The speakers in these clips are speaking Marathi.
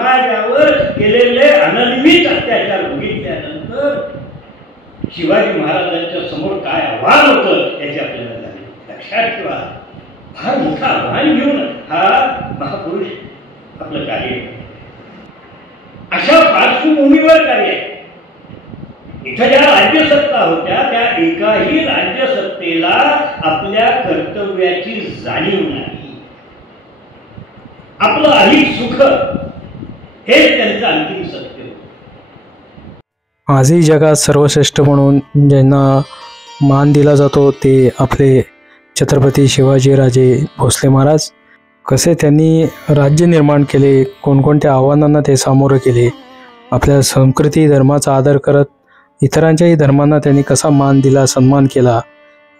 समाजावर केलेले अनन्वित अत्याचार बघितल्यानंतर शिवाजी महाराजांच्या समोर काय आव्हान होतं याची आपल्याला झाली लक्षात ठेवा. फार मोठं आव्हान घेऊन हा महापुरुष आपलं कार्य अशा पार्श्वभूमीवर कार्य आहे. इथं ज्या राज्यसत्ता होत्या त्या एकाही राज्यसत्तेला आपल्या कर्तव्याची जाणीव नाही. आपलं अधिक सुख हेच त्यांचं अंतिम सत्य होतं. आजही जगात सर्वश्रेष्ठ म्हणून ज्यांना मान दिला जातो ते आपले छत्रपती शिवाजीराजे भोसले महाराज. कसे त्यांनी राज्य निर्माण केले, कोणकोणत्या आव्हानांना ते सामोरं केले, आपल्या संस्कृती धर्माचा आदर करत इतरांच्याही धर्मांना त्यांनी कसा मान दिला, सन्मान केला,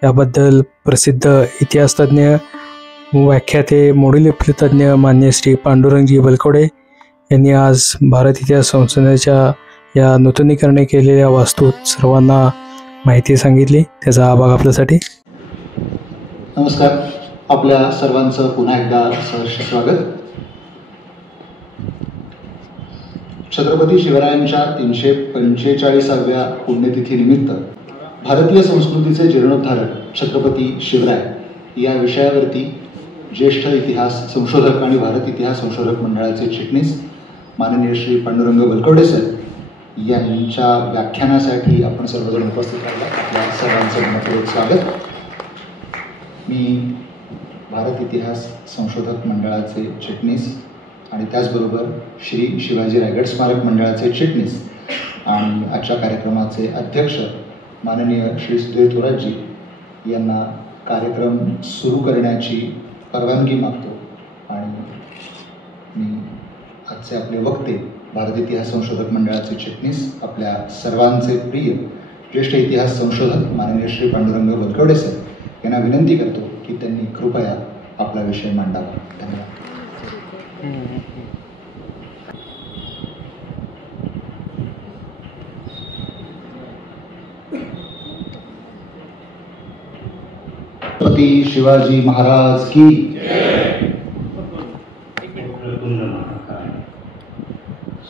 याबद्दल प्रसिद्ध इतिहासतज्ञ व्याख्याते मोडीलिपीतज्ञ मान्य श्री पांडुरंगजी बलकवडे यांनी आज भारत इतिहास संस्थेच्या या नूतनीकरण केलेल्या वास्तूत सर्वांना माहिती सांगितली. त्याचा आभार आपल्यासाठी. नमस्कार. आपल्या सर्वांचं पुन्हा एकदा सहर्ष स्वागत. छत्रपती शिवरायांच्या 345व्या पुण्यतिथीनिमित्त भारतीय संस्कृतीचे जीर्णोद्धारक छत्रपती शिवराय या विषयावरती ज्येष्ठ इतिहास संशोधक आणि भारत इतिहास संशोधक मंडळाचे चिटणीस माननीय श्री पांडुरंग बलकवडे सर यांच्या व्याख्यानासाठी आपण सर्वजण उपस्थित राहिला. आपल्या सर्वांचं मनपूर्वक स्वागत. मी भारत इतिहास संशोधक मंडळाचे चिटणीस आणि त्याचबरोबर श्री शिवाजी रायगड स्मारक मंडळाचे चिटणीस आणि आजच्या कार्यक्रमाचे अध्यक्ष माननीय श्री सुधीर थोरातजी यांना कार्यक्रम सुरू करण्याची परवानगी मागतो आणि मी आजचे आपले वक्ते भारत इतिहास संशोधक मंडळाचे चिटणीस आपल्या सर्वांचे प्रिय ज्येष्ठ इतिहास संशोधक माननीय श्री पांडुरंग बलकवडे सर यांना विनंती करतो की त्यांनी कृपया आपला विषय मांडावा. धन्यवाद. छत्रपती शिवाजी महाराज की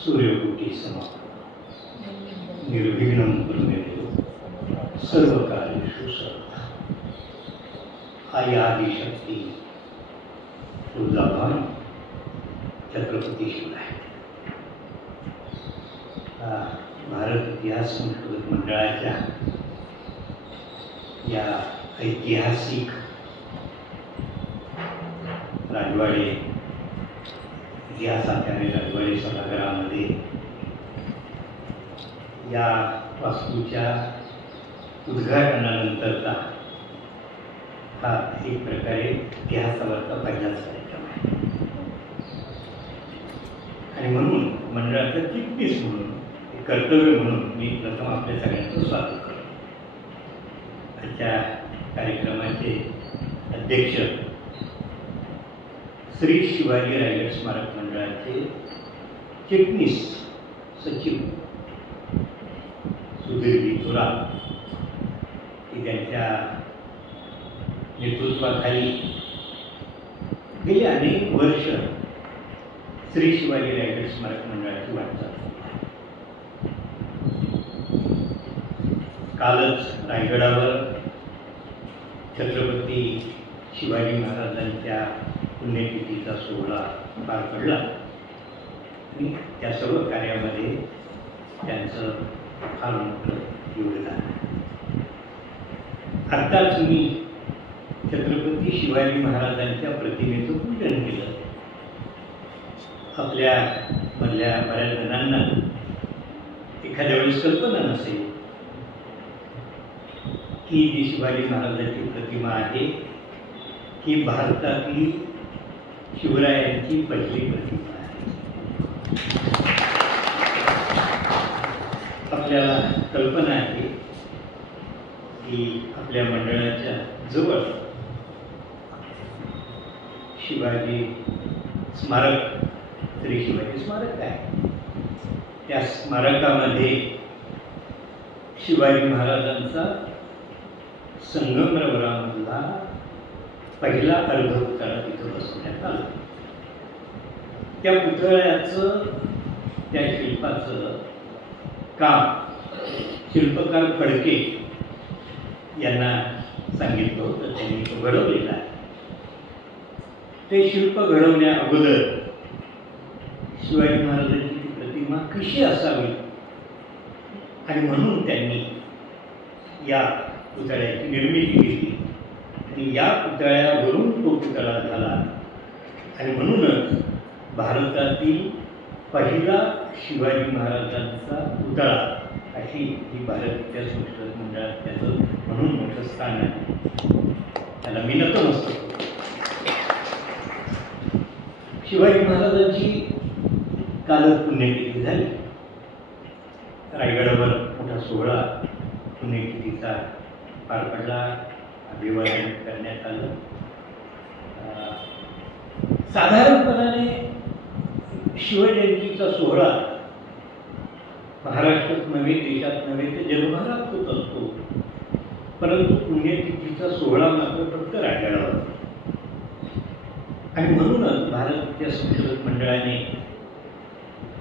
सूर्यकोटी समाप्त निर्विघ्नं कुरुते सर्व कार्येषु सर्वदा. आई आदिशक्ती तुळजाभवानी छत्रपती शिवराय. भारत इतिहास संशोधक मंडळाच्या या ऐतिहासिक राजवाडे इतिहासाच्या आणि राजवाडे सभागृहामध्ये या वास्तूच्या उद्घाटनानंतरचा हा एक प्रकारे इतिहासावरचा पहिलाच कार्यक्रम आहे आणि म्हणून मंडळाचं चिटणीस म्हणून एक कर्तव्य म्हणून मी प्रथम आपल्या सगळ्यांचं स्वागत करतो. आजच्या कार्यक्रमाचे अध्यक्ष श्री शिवाजी रायगड स्मारक मंडळाचे चिटणीस सचिव सुधीरजी थोरात की त्यांच्या नेतृत्वाखाली गेली अनेक वर्ष श्री शिवाजी रायगड स्मारक मंडळाची वाटचाल. कालच रायगडावर छत्रपती शिवाजी महाराजांच्या पुण्यतिथीचा सोहळा पार पडला आणि त्या सर्व कार्यामध्ये त्यांचं फार मोठं योगदान. आत्ताच मी छत्रपती शिवाजी महाराजांच्या प्रतिमेचं पूजन केलं. आपल्या मधल्या बऱ्याच जणांना एखाद्या वेळेस कल्पना नसेल की जी शिवाजी महाराजांची प्रतिमा आहे ही भारतातली शिवरायांची पहिली प्रतिमा आहे. आपल्याला कल्पना आहे की आपल्या मंडळाच्या जवळ शिवाजी स्मारक श्री शिवाजी स्मारक आहे. त्या स्मारकामध्ये शिवाजी महाराजांचा संगमरवरामधला पहिला अर्धोत्तारा तिथं बसवण्यात आला. त्या पुतळ्याचं, त्या शिल्पाचं काम शिल्पकार फडके यांना सांगितलं होतं, त्यांनी तो घडवलेला आहे. ते शिल्प घडवण्या अगोदर शिवाजी महाराजांची ती प्रतिमा कशी असावी आणि म्हणून त्यांनी या पुतळ्याची निर्मिती केली आणि या पुतळ्यावरून तो पुतळा झाला आणि म्हणूनच भारतातील पहिला शिवाजी महाराजांचा पुतळा अशी ही भारतीय संस्कृत मंडळात त्याचं म्हणून मोठं स्थान आहे. त्याला मी नतमस्तक. शिवाजी महाराजांची कालच पुण्यतिथी झाली. रायगडावर मोठा सोहळा पुण्यतिथीचा पार पडला, अभिवादन करण्यात आलं. साधारणपणाने शिवजयंतीचा सोहळा महाराष्ट्रात नव्हे, देशात नव्हे, तर जगभरात होत असतो. परंतु पुण्यतिथीचा सोहळा मात्र फक्त रायगडावर. आणि म्हणूनच भारतीय संशोधक मंडळाने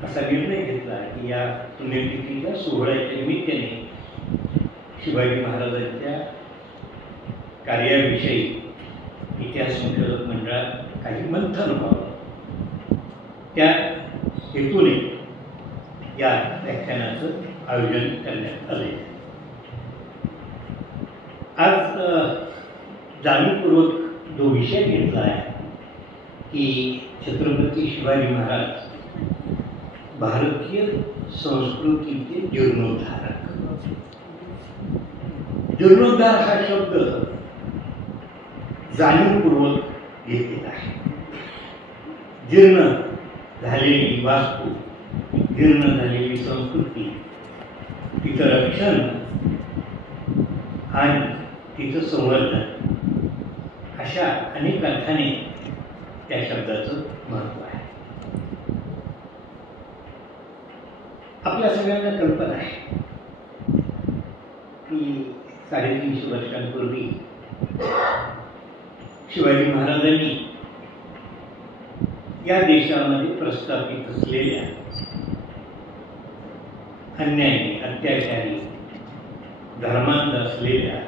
असा निर्णय घेतला की या पुण्यतिथीच्या सोहळ्याच्या निमित्ताने शिवाजी महाराजांच्या कार्याविषयी इतिहास संशोधक मंडळात काही मंथन व्हावं, त्या हेतूने या व्याख्यानाचं आयोजन करण्यात आले. आज जाणीवपूर्वक जो विषय घेतला आहे की छत्रपती शिवाजी महाराज भारतीय संस्कृतीचे जीर्णोद्धारक. जीर्णोद्धार हा शब्द जाणीवपूर्वक घेतलेला आहे. जीर्ण झालेली वास्तू, जीर्ण झालेली संस्कृती, तिचं रक्षण आणि तिचं संवर्धन अशा अनेक अर्थाने त्या शब्दाचं महत्त्व आहे. आपल्या सगळ्यांना कल्पना आहे की 350 वर्षांपूर्वी शिवाजी महाराजांनी या देशामध्ये प्रस्थापित असलेल्या अन्यायी, अत्याचारी, धर्मांध असलेल्या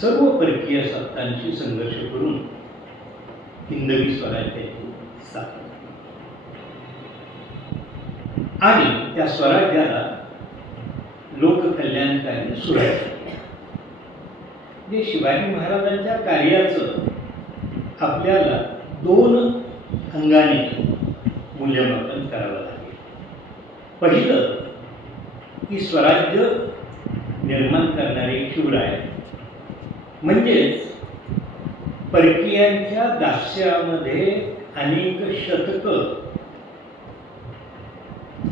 सर्व परकीय सत्तांशी संघर्ष करून हिंदवी स्वराज्याची स्थापना आणि त्या स्वराज्याला लोककल्याणकारी सुराज्य. जे शिवाजी महाराजांच्या कार्याचं आपल्याला 2 अंगाने मूल्यमापन करावं लागेल. पहिलं की स्वराज्य निर्माण करणारे शिवराय म्हणजेच परकीयांच्या दास्यामध्ये अनेक शतकं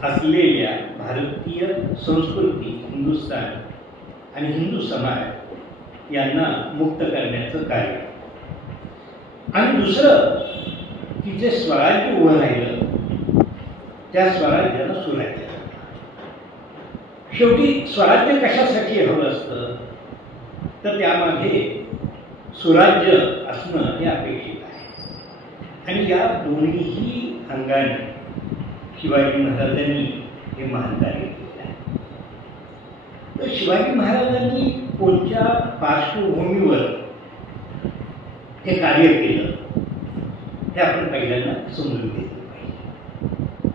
असलेल्या भारतीय संस्कृती, हिंदुस्थान आणि हिंदू समाज यांना मुक्त करण्याचं कार्य. आणि दुसरं की जे स्वराज्य उभं राहिलं त्या स्वराज्याला सुराज्य. शेवटी स्वराज्य कशासाठी हवं असतं तर त्यामागे सुराज्य असणं हे अपेक्षित आहे. आणि या दोन्हीही अंगाने शिवाजी महाराजांनी हे महान कार्य केले आहे. तर शिवाजी महाराजांनी कोणत्या पार्श्वभूमीवर हे कार्य केलं हे आपण पहिल्यांदा समजून घेतलं पाहिजे.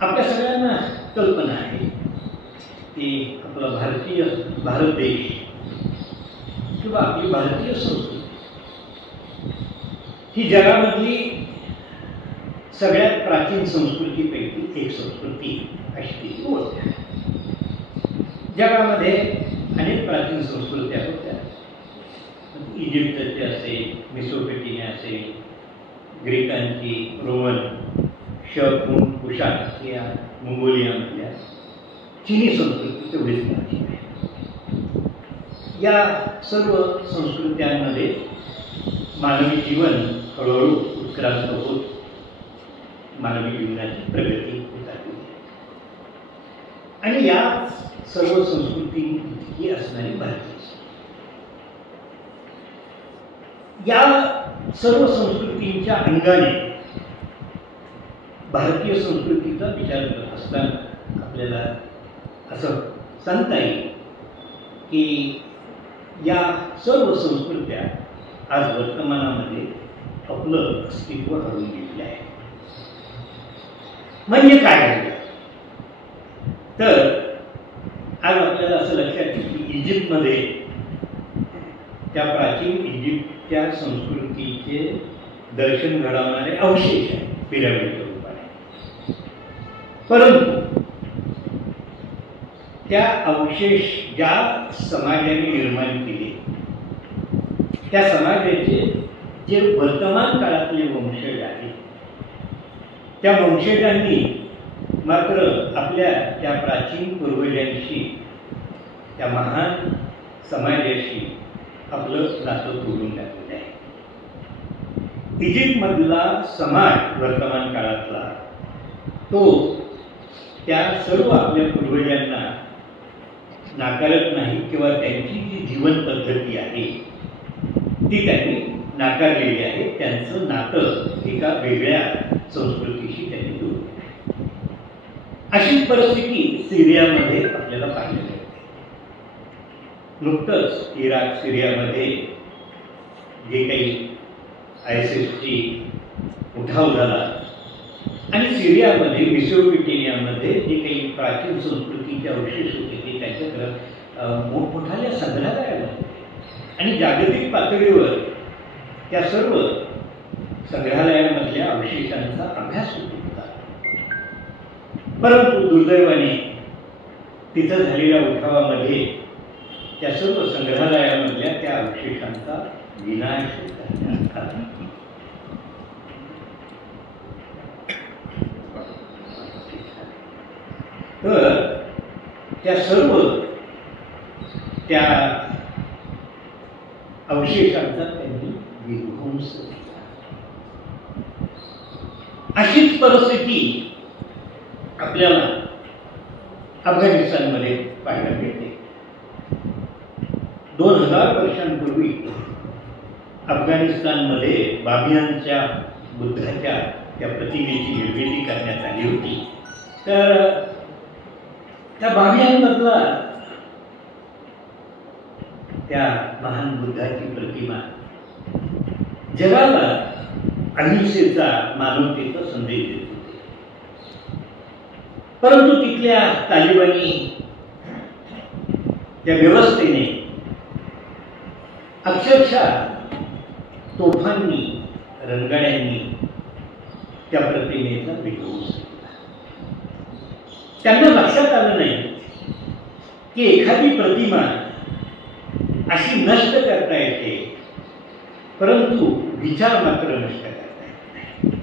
आपल्या सगळ्यांना कल्पना आहे की आपला भारत देश किंवा आपली भारतीय संस्कृती ही जगामधली सगळ्यात प्राचीन संस्कृतीपैकी एक संस्कृती अशी तिची ओळख आहे. जगामध्ये अनेक प्राचीन संस्कृत्या होत्या. इजिप्तची असेल, मेसोपोटेमिया असेल, ग्रीकांची, रोमन, शक, कुशाक या मंगोलियामधल्या, चीनी संस्कृती तेवढीच प्राचीन आहे. या सर्व संस्कृत्यांमध्ये मानवी जीवन हळूहळू उत्क्रांत होत मानवी जीवनाची प्रगती होत आली. आणि या सर्व संस्कृती असणारी भारतीय या सर्व संस्कृतींच्या अंगाने भारतीय संस्कृतीचा विचार करत असताना आपल्याला असं सांगता येईल की या सर्व संस्कृत्या आज वर्तमानामध्ये आपलं अस्तित्व हरवून घेतले आहे. म्हणजे काय झालं तर आज आपल्याला असं लक्षात येईल की इजिप्तमध्ये त्या प्राचीन इजिप्तच्या संस्कृतीचे दर्शन घडवणारे अवशेष आहेत पिरामिडच्या रूपाने. परंतु त्या अवशेष ज्या समाजाने निर्माण केले त्या समाजाचे जे वर्तमान काळातले वंशज आहेत त्या वंशजांनी मात्र आपल्या त्या प्राचीन पूर्वजांशी त्या महान समाजाशी आपलं नातं तोडून टाकलेलं आहे. इजिप्तमधला समाज वर्तमान काळातला तो त्या सर्व आपल्या पूर्वजांना नाकारत नाही किंवा त्यांची जी जीवन पद्धती आहे ती त्यांनी नाकारलेली आहे. त्यांचं नातं एका वेगळ्या संस्कृतीशी त्यांनी जोडलं. अशीच परिस्थिती सिरियामध्ये आपल्याला पाहायला मिळते. नुकतंच इराक सिरियामध्ये जे काही ISISची उठाव झाला आणि सिरियामध्ये मेसोपोटेमियामध्ये जे काही प्राचीन संस्कृतीचे अवशेष होते ते त्यांच्याकडे मोठमोठ्या संग्रहालयामध्ये आणि जागतिक पातळीवर त्या सर्व संग्रहालयांमधल्या अवशेषांचा अभ्यास होत होता. परंतु दुर्दैवाने तिथं झालेल्या उठावामध्ये त्या सर्व संग्रहालयामधल्या त्या अवशेषांचा विनाश करण्यात आला. तर त्या सर्व त्या अवशेषांचा त्यांनी विध्वंस केला. अशीच परिस्थिती आपल्याला अफगाणिस्तानमध्ये पाहायला मिळते. 2000 वर्षांपूर्वी अफगाणिस्तानमध्ये बामियांच्या बुद्धाच्या त्या प्रतिमेची निर्मिती करण्यात आली होती. तर त्या बामियांमधला त्या महान बुद्धाची प्रतिमा जगाला अहिंसेचा मानवतेचा संदेश देत होते. परंतु तिथल्या तालिबानी त्या व्यवस्थेने अक्षरशः तोफांनी रणगाड्यांनी त्या प्रतिमेचा विध्वंस केला. त्यांना लक्षात आलं नाही की एखादी प्रतिमा अशी नष्ट करता येते परंतु विचार मात्र नष्ट करता येत नाही.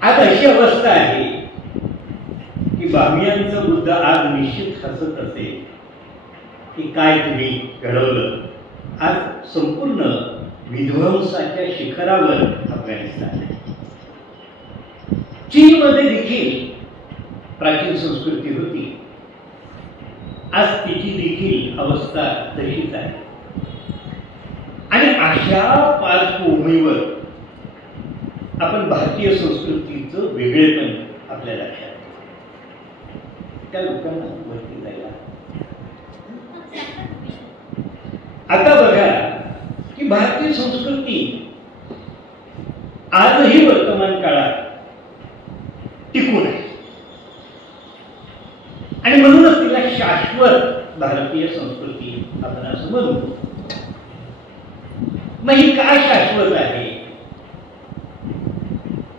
आज अशी अवस्था आहे की बामियांचा बुद्ध आज निश्चित हसत असेल की काय तुम्ही घडवलं. आज संपूर्ण विध्वंसाच्या शिखरावर अफगाणिस्तान आहे. चीनमध्ये देखील प्राचीन संस्कृती होती. आज तिची देखील अवस्था तशीच आहे. आणि अशा पार्श्वभूमीवर आपण भारतीय संस्कृतीचं वेगळेपण आपल्या लक्षात त्या लोकांना वरती जायला. आता बघा की भारतीय संस्कृती आजही वर्तमान काळात टिकून आहे आणि म्हणूनच तिला शाश्वत भारतीय संस्कृती आपण असं म्हणतो. मग ही काय शाश्वत आहे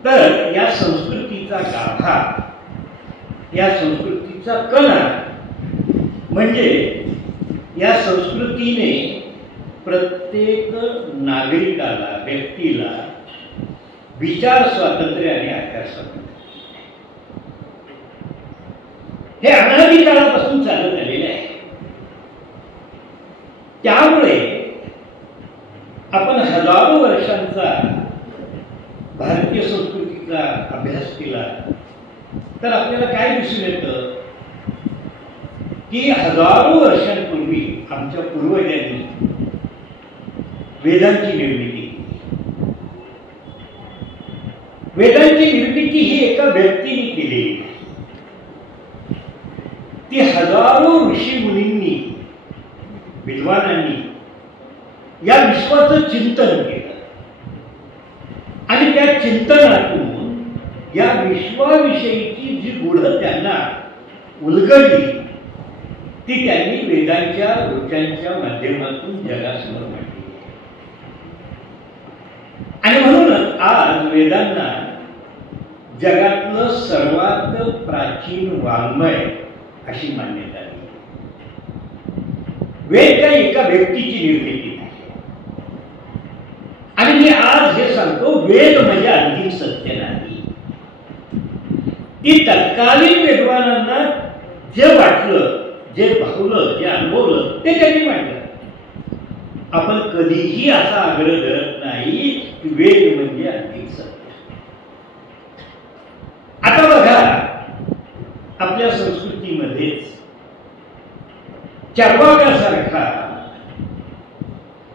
तर या संस्कृतीचा गाभा या संस्कृतीचा कणा म्हणजे या संस्कृतीने प्रत्येक नागरिकाला व्यक्तीला विचार स्वातंत्र्य आणि आचार स्वातंत्र्य हे अनादी काळापासून चालत आलेले आहे. त्यामुळे आपण हजारो वर्षांचा भारतीय संस्कृतीचा अभ्यास केला तर आपल्याला काय दिसून येतं की हजारो वर्षांपूर्वी आमच्या पूर्वजांनी वेदांची निर्मिती केली. वेदांची निर्मिती ही एका व्यक्तीने केलेली नाही, ती हजारो ऋषी मुनींनी, विद्वानांनी या विश्वाचं चिंतन केलं आणि त्या चिंतनातून या विश्वाविषयीची जी गूढ त्यांना उलगडली ती त्यांनी वेदांच्या वृत्तांच्या माध्यमातून जगासमोर मांडली. आणि म्हणूनच आज वेदांना जगातलं सर्वात प्राचीन वाङ्मय अशी मान्यता आहे. वेद काही एका व्यक्तीची निर्मिती नाही. आणि मी आज हे सांगतो, वेद म्हणजे अंतिम सत्य नाही. ती तत्कालीन विद्वानांना जे वाटलं, जे भावलं, जे अनुभवलं ते त्यांनी मांडलं. आपण कधीही असा आग्रह धरत नाही की वेद म्हणजे अंतिम सत्य. आता बघा, आपल्या संस्कृतीमध्येच चार्वाकासारखा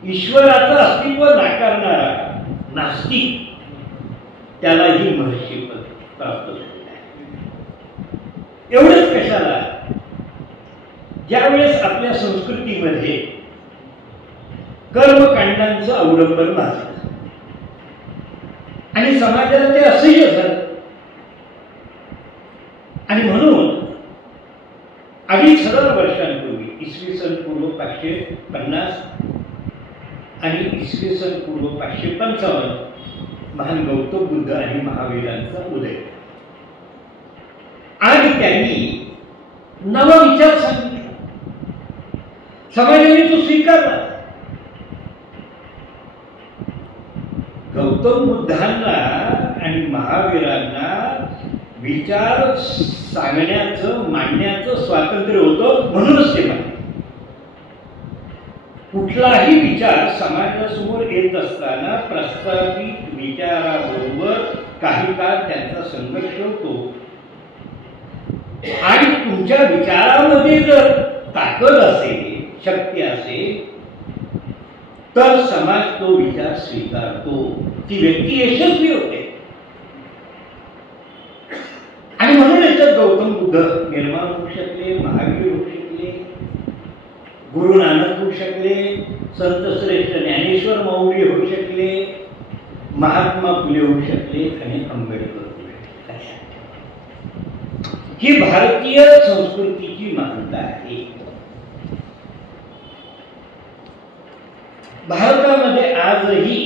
ईश्वराचं अस्तित्व नाकारणारा नास्तिक, त्यालाही महर्षी पद प्राप्त झालेलं आहे. एवढंच कशाला, ज्यावेळेस आपल्या संस्कृतीमध्ये कर्मकांडांचं अवलंबन भासलं आणि समाजाला ते असह्य झालं आणि म्हणून 2,500 वर्षांपूर्वी इसवी सन पूर्व 550 आणि इसवी सन पूर्व 555 महान गौतम बुद्ध आणि महावीरांचा उदय आणि त्यांनी नवा विचार सांगितला. समाजाने तो स्वीकारला. गौतम बुद्धांना आणि महावीरांना विचार सांगण्याचं, मांडण्याचं स्वातंत्र्य होतं, म्हणूनच ते मांडले. कुठलाही विचार समाजासमोर येत असताना प्रस्तावित विचाराबरोबर काही काळ त्यांचा संघर्ष होतो आणि तुमच्या विचारामध्ये जर ताकद असेल, शक्ती असेल, तर समाज तो विचार स्वीकारतो, ती व्यक्ती यशस्वी होते. आणि म्हणून याच्यात गौतम बुद्ध निर्माण होऊ शकले, महावीर होऊ शकले, गुरु नानक होऊ शकले, संत श्रेष्ठ ज्ञानेश्वर माऊली होऊ शकले, महात्मा फुले होऊ शकले आणि आंबेडकर होऊ शकले. ही भारतीय संस्कृतीची महानता आहे. भारतामध्ये आजही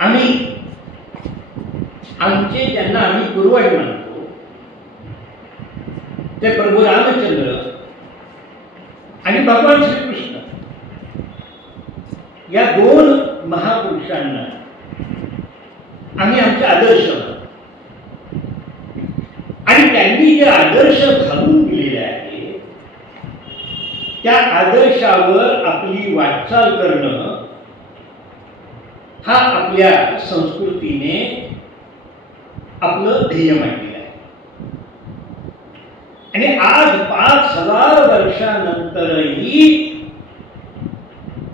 आम्ही आमचे ज्यांना आम्ही पूर्वज मानतो ते प्रभू रामचंद्र आणि भगवान श्रीकृष्ण या 2 महापुरुषांना आम्ही आमचे आदर्श मानतो. आणि त्यांनी जे आदर्श घालून दिलेले आहे त्या आदर्शावर आपली वाटचाल करणं हा आपल्या संस्कृतीने आपलं ध्येय मांडलेलं आहे. आणि आज 5,000 वर्षानंतरही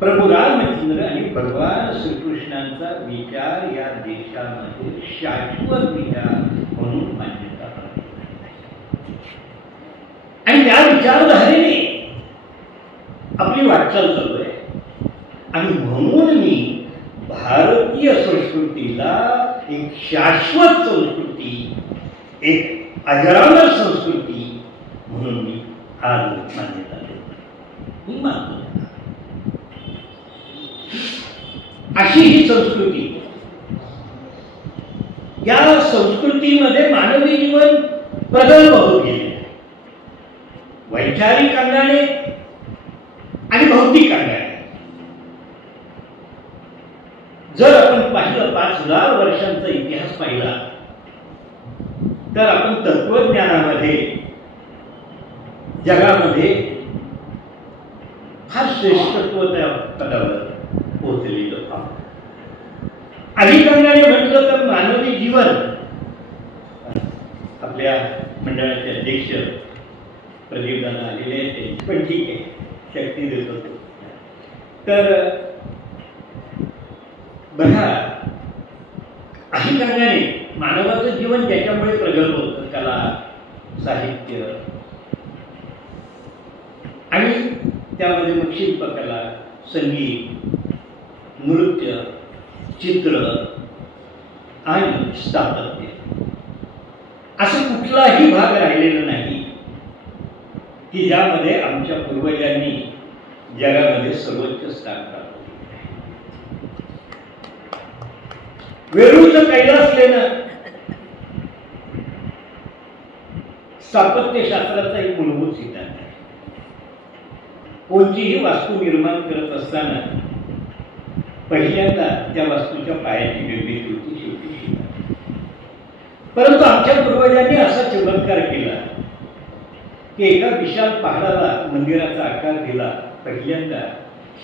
प्रभू रामचंद्र आणि भगवान श्रीकृष्णांचा विचार या देशामध्ये शाश्वत विचार म्हणून मान्यता प्राप्त आहे. आणि त्या विचारधारेने आपली वाटचाल चालू आहे. आणि म्हणून मी भारतीय संस्कृतीला एक शाश्वत संस्कृती, एक अजरामर संस्कृती म्हणून मी आज मान्यता देतो. मी मानतो अशी ही संस्कृती. या संस्कृतीमध्ये मानवी जीवन प्रगल्भ होत गेले, वैचारिक अंगाने आणि भौतिक अंगाने. जर आपण पाहिलं 5,000 वर्षांचा इतिहास पाहिला तर आपण तत्वज्ञानामध्ये जगामध्ये फार श्रेष्ठत्व त्या पदावर पोहोचलेलं आहोत. अधिक अंगाने म्हटलं तर मानवी जीवन. आपल्या मंडळाचे अध्यक्ष प्रदीपदादा आलेले आहेत, पण ठीक आहे, शक्ती देत होतो. तर बघा, सामाजिक अंगाने मानवाचं जीवन ज्याच्यामुळे प्रगल्भ होतं, कला, साहित्य आणि त्यामध्ये मग शिल्पकला, संगीत, नृत्य, चित्र आणि स्थापत्य, असं कुठलाही भाग राहिलेला नाही की ज्यामध्ये आमच्या पूर्वजांनी जगामध्ये सर्वोच्च स्थान प्राप्त केलं. वेरूळचं कैलास लेणं स्थापत्यशास्त्राचा एक मूलभूत सिद्धांत आहे. कोणतीही वास्तू निर्माण करत असताना पहिल्यांदा त्या वास्तूच्या पायाची निर्मिती होती, शेवटी शिखर. परंतु आमच्या पूर्वजांनी असा चमत्कार केला की एका विशाल पहाडाला मंदिराचा आकार दिला, पहिल्यांदा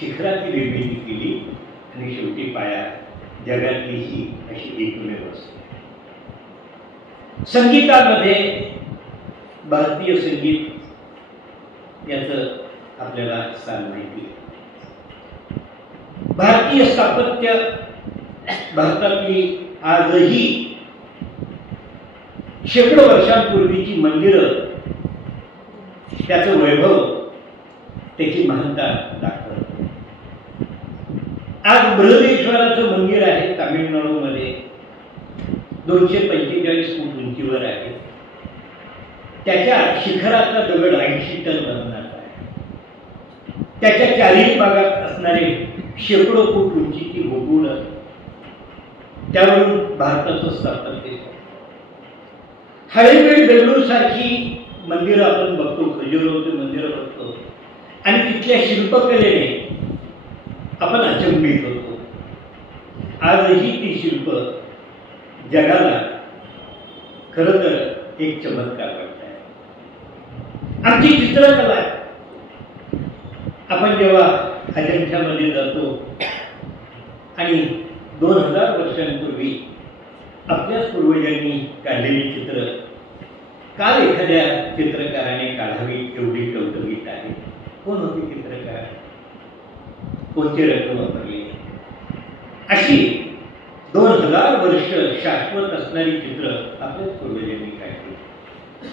शिखराची निर्मिती केली आणि शेवटी पाया जगातली ही अशी एकमेव वस्तू. संगीतामध्ये भारतीय संगीत याचं आपल्याला स्थान माहिती आहे. भारतीय स्थापत्य भारतातली आजही शेकडो वर्षांपूर्वीची मंदिरं त्याचं वैभव, त्याची महानता दाखवत. आज बृहदेश्वराचं मंदिर आहे तामिळनाडूमध्ये, 245 फूट उंचीवर आहे. त्याच्या शिखराचा दगड 80 टन वजनाचा आहे. त्याच्या चारही भागात असणारे शेकडो फूट उंचीची गोपुळ, त्यावरून भारताचं स्थापत्य. हळेबीड बेल्लूर सारखी मंदिरं आपण बघतो, खजुराहोची मंदिरं बघतो आणि तिथल्या शिल्पकलेने आपण अचंबित होतो. आजही ती शिल्प जगाला खरं तर एक चमत्कार वाटत आहे. आमची चित्रकला आहे. आपण जेव्हा अजंठ्यामध्ये जातो आणि 2000 वर्षांपूर्वी आपल्याच पूर्वजांनी काढलेली चित्र काल एखाद्या चित्रकाराने काढावी एवढी टवटवीत आहे. कोण होते चित्रकार, कोणते रंग वापरले, अशी 2000 वर्ष शाश्वत असणारी चित्र आपल्याच पूर्वजांनी काढली.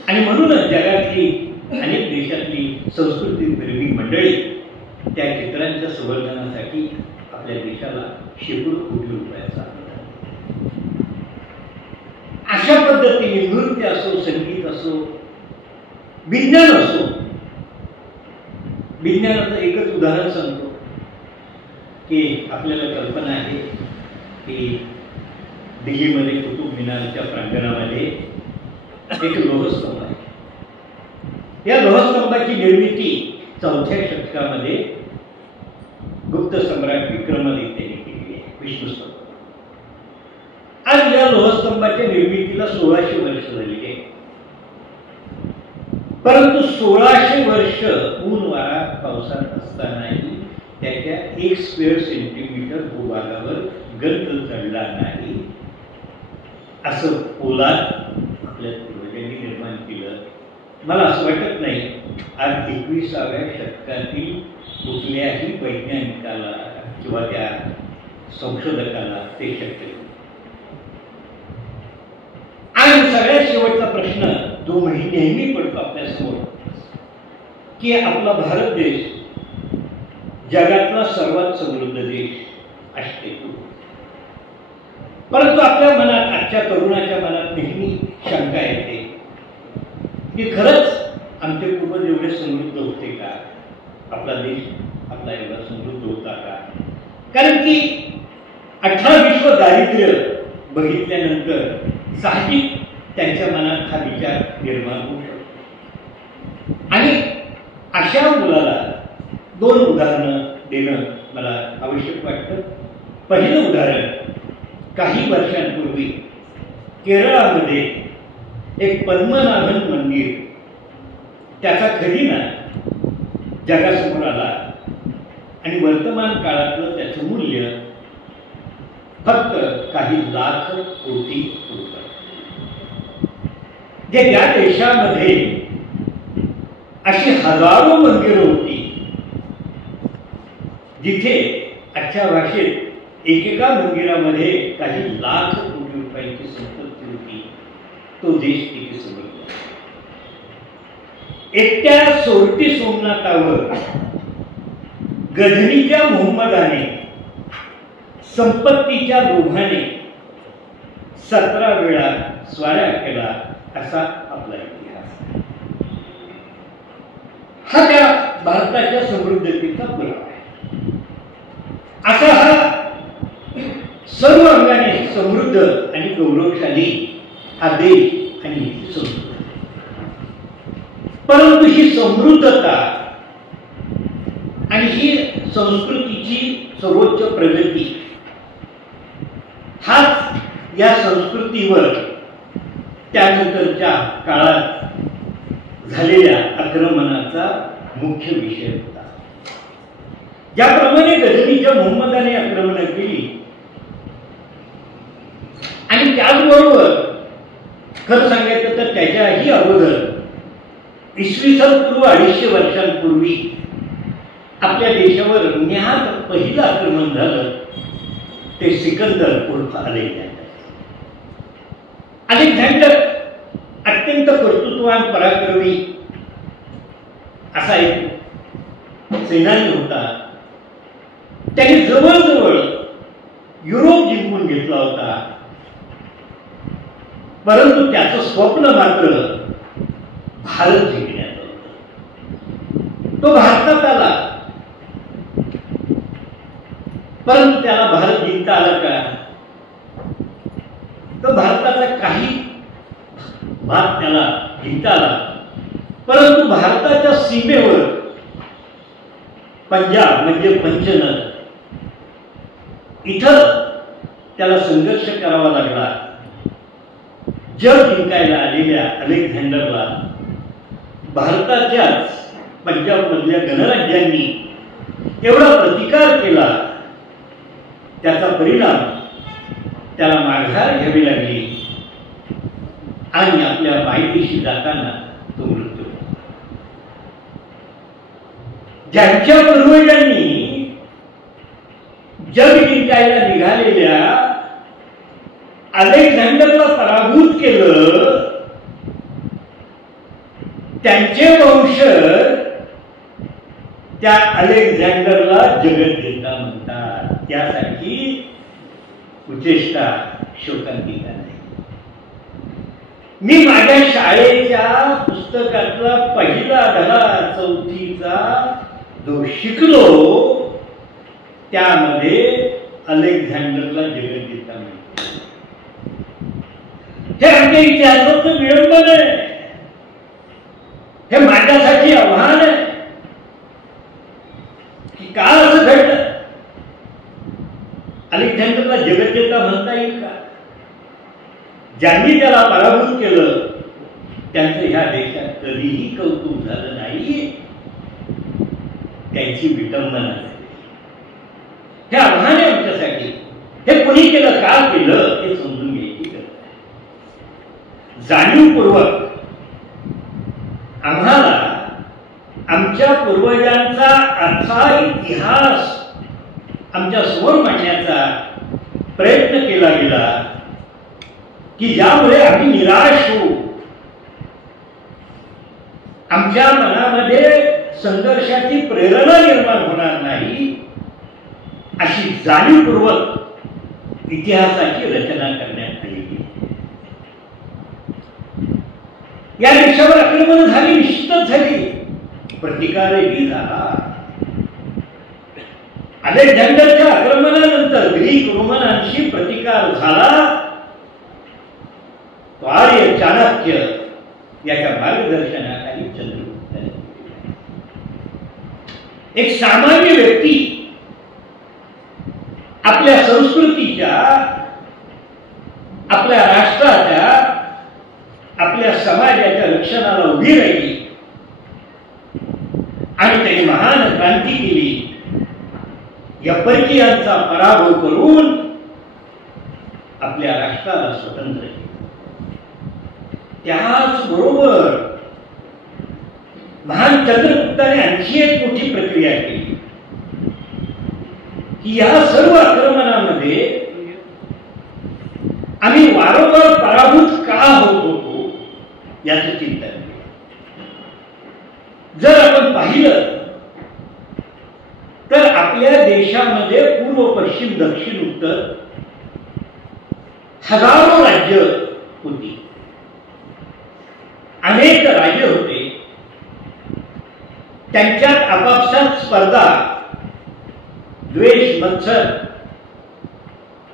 आणि म्हणूनच जगातली अनेक देशातली संस्कृती मंडळी त्या चित्रांच्या संवर्धनासाठी आपल्या देशाला शेकडो कोटी रुपयाचा अशा पद्धतीने नृत्य असो, संगीत असो, विज्ञान असो. विज्ञानाचं एकच उदाहरण सांगतो की आपल्याला कल्पना आहे की दिल्लीमध्ये कुतुब मिनारच्या प्रांगणामध्ये एक लोहस्तंभ आहे. या लोहस्तंभाची निर्मिती 4थ्या शतकामध्ये गुप्त सम्राट विक्रमादित्याने केली आहे, विष्णुस्तंभ. आज या लोहस्तंभाच्या निर्मितीला 1600 वर्ष झालेली आहे. परंतु 1600 वर्ष ऊन वारा पावसात असतानाही त्याच्या 1 स्क्वेअर सेंटीमीटर भूभागावर गंज चढला नाही, असं पोलाद आपल्या पूर्वजांनी निर्माण केलं. मला असं वाटत नाही आज 21व्या शतकातील कुठल्याही वैज्ञानिकाला किंवा त्या संशोधकाला ते शक्य. आणि सगळ्यात शेवटचा प्रश्न जो नेहमी पडतो आपल्यासमोर की आपला भारत देश जगातला सर्वात समृद्ध देश असते, परंतु आपल्या मनात, आजच्या तरुणाच्या मनात नेहमी शंका येते की खरंच आमचे पूर्वज एवढे समृद्ध होते का? आपला देश आपला एवढा समृद्ध होता का? कारण की 18 विश्व दारिद्र्य बघितल्यानंतर साहजिक त्यांच्या मनात हा विचार निर्माण होऊ शकतो. आणि अशा मुलाला 2 उदाहरणं देणं मला आवश्यक वाटतं. पहिलं उदाहरण, काही वर्षांपूर्वी केरळामध्ये एक पद्मनाभन मंदिर, त्याचा खजिना जगासमोर आला आणि वर्तमान काळातलं त्याचं मूल्य फक्त काही लाख कोटी रुपये. ज्या देशामध्ये अशी हजारो मंदिरं होती जिथे आजच्या भाषेत एकेका मंदिरामध्ये काही लाख कोटी रुपयांची रुपयाची संपत्ती होती, तो देश किती समृद्ध आहे. एकट्या सोरटी सोमनाथावर गजनीच्या मोहम्मदाने संपत्तीच्या लोभाने 17 वेळा स्वाऱ्या केला असा आपला इतिहास. हा त्या भारताच्या समृद्धतेचा पुरावा आहे. असा हा सर्व अंगाने समृद्ध आणि गौरवशाली हा देश आणि ही संस्कृती. परंतु ही समृद्धता आणि ही संस्कृतीची सर्वोच्च प्रगती हाच या संस्कृतीवर त्यानंतरच्या काळात झालेल्या आक्रमणाचा मुख्य विषय होता. ज्याप्रमाणे गजनीच्या मोहम्मदाने आक्रमण केली आणि त्याचबरोबर खरं सांगायचं तर त्याच्याही अगोदर इसवी सन पूर्व 250 वर्षांपूर्वी आपल्या देशावर न्याहात पहिलं आक्रमण झालं ते सिकंदर उर्फ अलेक्झांडर अत्यंत कर्तृत्ववान पराक्रमी असा एक सेनानी होता. त्याने जवळजवळ युरोप जिंकून घेतला होता. परंतु त्याचं स्वप्न मात्र भारत जिंकण्याचं होतं. तो भारतात आला, परंतु त्याला भारत जिंकता आला का? तो भारताचा काही भाग त्याला जिंकता आला, परंतु भारताच्या सीमेवर पंजाब म्हणजे पंचनद इथं त्याला संघर्ष करावा लागला. जग जिंकायला आलेल्या अलेक्झांडरला भारताच्याच पंजाबमधल्या गणराज्यांनी एवढा प्रतिकार केला, त्याचा परिणाम त्याला माघार घ्यावी लागली आणि आपल्या मायदेशी जाताना तो मृत्यू. ज्यांच्या पूर्वजांनी जग जिंकायला निघालेल्या अलेक्झांडरला पराभूत केलं, त्यांचे वंशज त्या अलेक्झांडरला जगद्देवता म्हणतात. त्यासाठी उचेष्टा शोकांतिका नाही. मी माझ्या शाळेच्या पुस्तकातला पहिला धडा 4थीचा जो शिकलो त्यामध्ये अलेक्झांडरला जगद्देवता म्हणतात. हे आमच्या इतिहासाचं विडंबन आहे. हे माझ्यासाठी आव्हान आहे की का असं घडलं. अलेक्झांडरला जगद्देवता म्हणता येईल का? ज्यांनी त्याला पराभूत केलं त्यांचं ह्या देशात कधीही कौतुक झालं नाही, त्यांची विटंबना झाली. हे आव्हान आहे आमच्यासाठी. हे कोणी केलं, का केलं हे समजून घ्यायची गरज आहे. जाणीवपूर्वक आम्हाला आमच्या पूर्वजांचा असा इतिहास आमच्या समोर मांडण्याचा प्रयत्न केला गेला की ज्यामुळे आम्ही निराश होऊ, आमच्या मनामध्ये संघर्षाची प्रेरणा निर्माण होणार नाही, अशी जाणीवपूर्वक इतिहासाची रचना करण्यात आली. या देशावर आक्रमण झाली, निश्चितच झाली, प्रतिकारही झाला. अलेक्झांडरच्या आक्रमणानंतर ग्रीक रोमनांशी प्रतिकार झाला. तो आर्य चाणक्य याच्या मार्गदर्शनाखाली चंद्रगुप्त एक सामान्य व्यक्ती आपल्या संस्कृतीच्या, आपल्या राष्ट्राच्या, आपल्या समाजाच्या रक्षणाला उभी राहिली आणि त्यांनी महान क्रांती केली. या परकीयांचा पराभव करून आपल्या राष्ट्राला स्वतंत्र केले. त्याचबरोबर महान चंद्रगुप्ताने आणखी एक मोठी प्रक्रिया केली की या सर्व आक्रमणामध्ये आम्ही वारंवार पराभूत का होत होतो याचं चिंतन केलं. जर आपण पाहिलं तर आपल्या देशामध्ये पूर्व पश्चिम दक्षिण उत्तर हजारो राज्य होती, अनेक राजे होते. त्यांच्यात आपापसात स्पर्धा, द्वेष, मत्सर,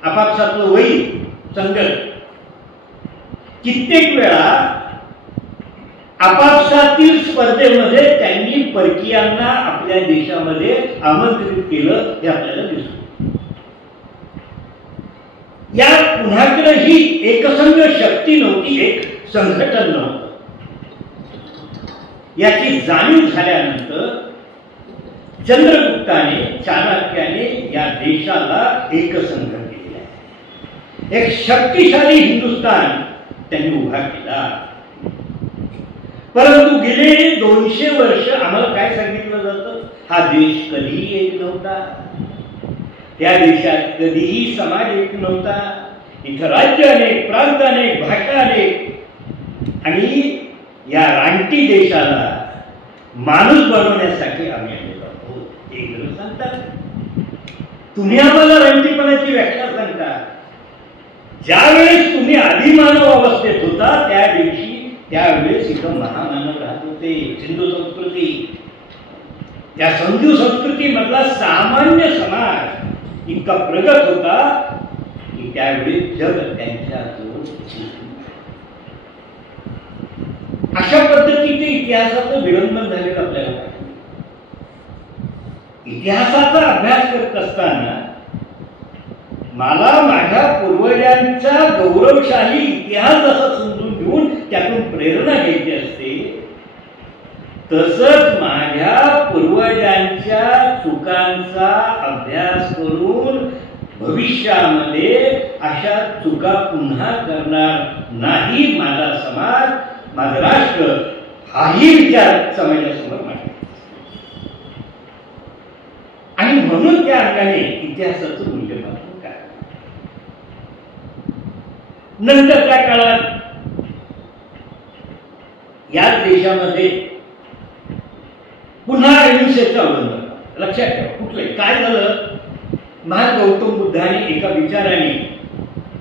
आपापसातलं वैर, संघर्ष. कित्येक वेळा आपापसातील स्पर्धेमध्ये त्यांनी परकीयांना आपल्या देशामध्ये आमंत्रित केलं हे आपल्याला दिसतं. या पुन्हाकडे ही एकसंघ शक्ती नव्हती, एक संघटन नव्हतं. याची जाणीव झाल्यानंतर चंद्रगुप्ताने, चाणक्याने या देशाला एकसंघ केलेला आहे. एक शक्तिशाली हिंदुस्थान त्यांनी उभा केला. परंतु गेले 200 वर्ष आम्हाला काय सांगितलं जातं, हा देश कधीही एक नव्हता, त्या देशात कधीही समाज एक नव्हता, इथं राज्य अनेक, प्रांत अनेक, भाषा अनेक, आणि या रानटी देशाला माणूस बनवण्यासाठी आम्ही आलेलो आहोत. एक जण सांगतात, तुम्ही आम्हाला रानटीपणाची व्याख्या सांगता. ज्यावेळेस तुम्ही आदिमानव अवस्थेत होता त्यावेळेस इथं महामानव राहत होते. सिंधू संस्कृती, त्या सिंधू संस्कृती मधला सामान्य समाज इतका प्रगत होता की त्यावेळेस जग त्यांच्या अशा पद्धतीचे इतिहासाचं विडंबन झालेलं आपल्याला. इतिहासाचा अभ्यास करत असताना मला माझ्या पूर्वजांचा गौरवशाली इतिहास जसा समजून घेऊन त्यातून प्रेरणा घ्यायची असते, तसंच माझ्या पूर्वजांच्या चुकांचा अभ्यास करून भविष्यामध्ये अशा चुका पुन्हा करणार नाही माझा समाज, माझं राष्ट्र, हाही विचार समाजासमोर मांडला. आणि म्हणून त्या अंगाने इतिहासाचं मूल्यमापन काय. नंतरच्या काळात या देशामध्ये पुन्हा अहिंसेचं अवलंबन. लक्षात ठेवा, कुठले काय झालं, महान गौतम बुद्धाने एका विचाराने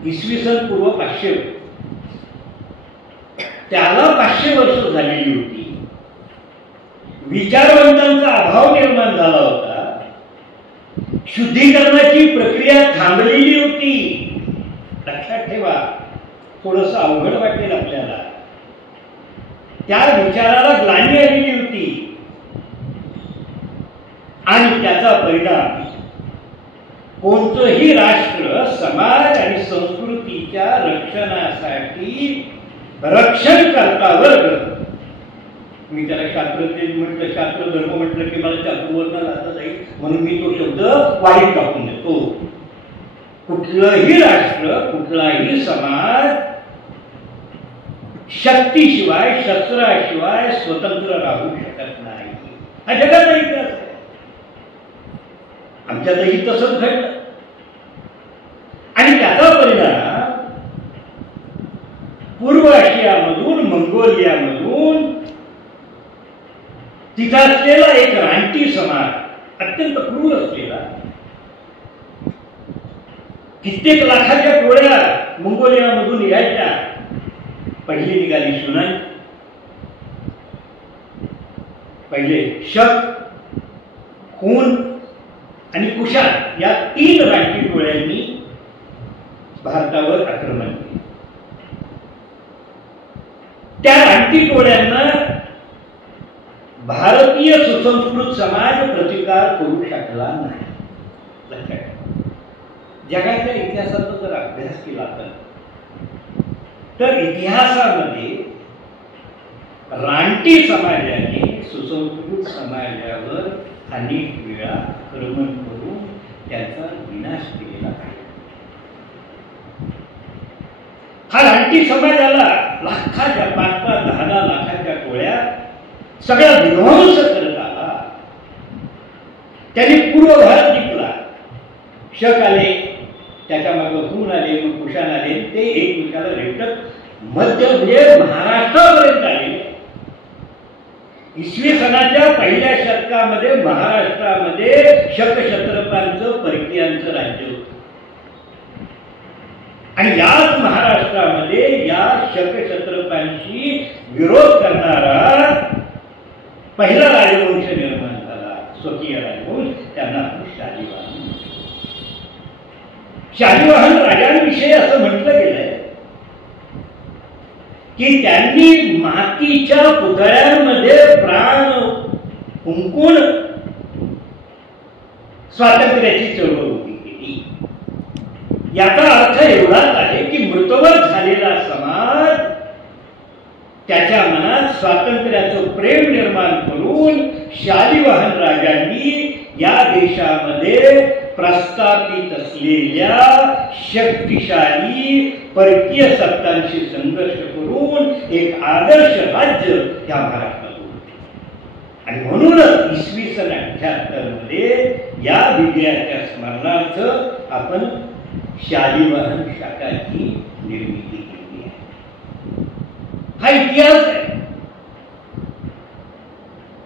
इसवी सन पूर्व 500, त्याला 500 वर्ष झालेली होती, विचारवंतांचा अभाव निर्माण झाला होता, शुद्धीकरणाची प्रक्रिया थांबलेली होती. लक्षात ठेवा, थोडंसं अवघड वाटेल आपल्याला. त्या विचाराला ग्लानी आलेली होती आणि त्याचा परिणाम कोणतंही राष्ट्र समाज आणि संस्कृतीच्या रक्षणासाठी रक्षणकर्ता वर्ग, मी त्याला शास्त्रज्ञ म्हटलं, शास्त्र धर्म म्हटलं की मला चातुर्वर्ण राहता जाईल म्हणून मी तो शब्द वाईट टाकून देतो. कुठलंही राष्ट्र, कुठलाही समाज शक्तीशिवाय, शस्त्राशिवाय स्वतंत्र राहू शकत नाही. हा जगाचा इतिहास आहे. आमच्यातही तसंच घडलं आणि त्याचा परिणाम पूर्व आशियामधून, मंगोलियामधून तिथं असलेला एक रानटी समाज, अत्यंत क्रूर असलेला, कित्येक लाखाच्या टोळ्या मंगोलियामधून यायच्या. पहिली निघाली सुनाई, पहिले शक, खून आणि कुशाण या 3 रानटी टोळ्यांनी भारतावर आक्रमण केले. त्या रानटी टोळ्यांना भारतीय सुसंस्कृत समाज प्रतिकार करू शकला नाही. लक्षात ठेवा, जगाच्या इतिहासाचा जर अभ्यास केला तर इतिहासामध्ये रानटी समाजाने सुसंस्कृत समाजावर अनेक वेळा आक्रमण करून त्याचा विनाश केलेला आहे. हा रानटी समाजाला लाखाच्या 5-10 लाखाच्या टोळ्या सगळा विध्वंस करत आला. त्यांनी पूर्व भारत जिंकला. शक आले, त्याच्या मागे हून आले, मग कुशाण आले, ते एकमेकाला रेटत मध्य म्हणजे महाराष्ट्रापर्यंत आले. इसवी सनाच्या पहिल्या शतकामध्ये महाराष्ट्रामध्ये शकक्षत्रपांचं परकीयांचं राज्य होतं. आणि याच महाराष्ट्रामध्ये या शकक्षत्रपांशी विरोध करणारा पहिला राजवंश निर्माण झाला, स्वकीय राजवंश. त्यांना शालिवाहन. शालिवाहन राजांविषयी असं म्हटलं गेलंय की त्यांनी मातीच्या पुतळ्यांमध्ये प्राण फुंकून स्वातंत्र्याची चळवळ उभी केली. याचा अर्थ एवढाच आहे की मृतवत झालेला समाज त्याच्या मनात स्वातंत्र्याचं प्रेम निर्माण करून शालिवाहन राजांनी या देशामध्ये प्रस्थापित असलेल्या शक्तिशाली परकीय सत्तांशी संघर्ष करून एक आदर्श राज्य त्या महाराष्ट्रात उभे. आणि म्हणूनच इसवी सन 78 मध्ये या विजयाच्या स्मरणार्थ आपण शालिवाहन शाखाची निर्मिती केली आहे. हा इतिहास आहे.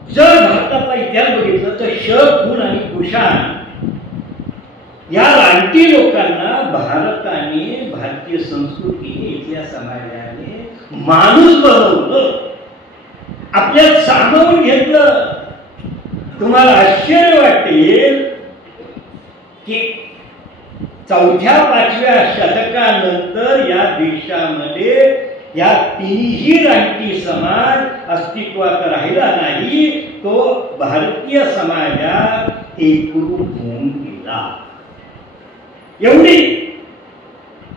जर भारताचा इतिहास बघितला तर शक, हुन आणि कुशाण या रानटी लोकांना भारताने, भारतीय संस्कृतीने, इथल्या समाजाने माणूस बनवलं, आपल्यात सामावून घेतलं. तुम्हाला आश्चर्य वाटेल की 4-5व्या शतकानंतर या देशामध्ये या तिन्ही रानटी समाज अस्तित्वात राहिला नाही. तो भारतीय समाजात एकरूप होऊन गेला. एवढी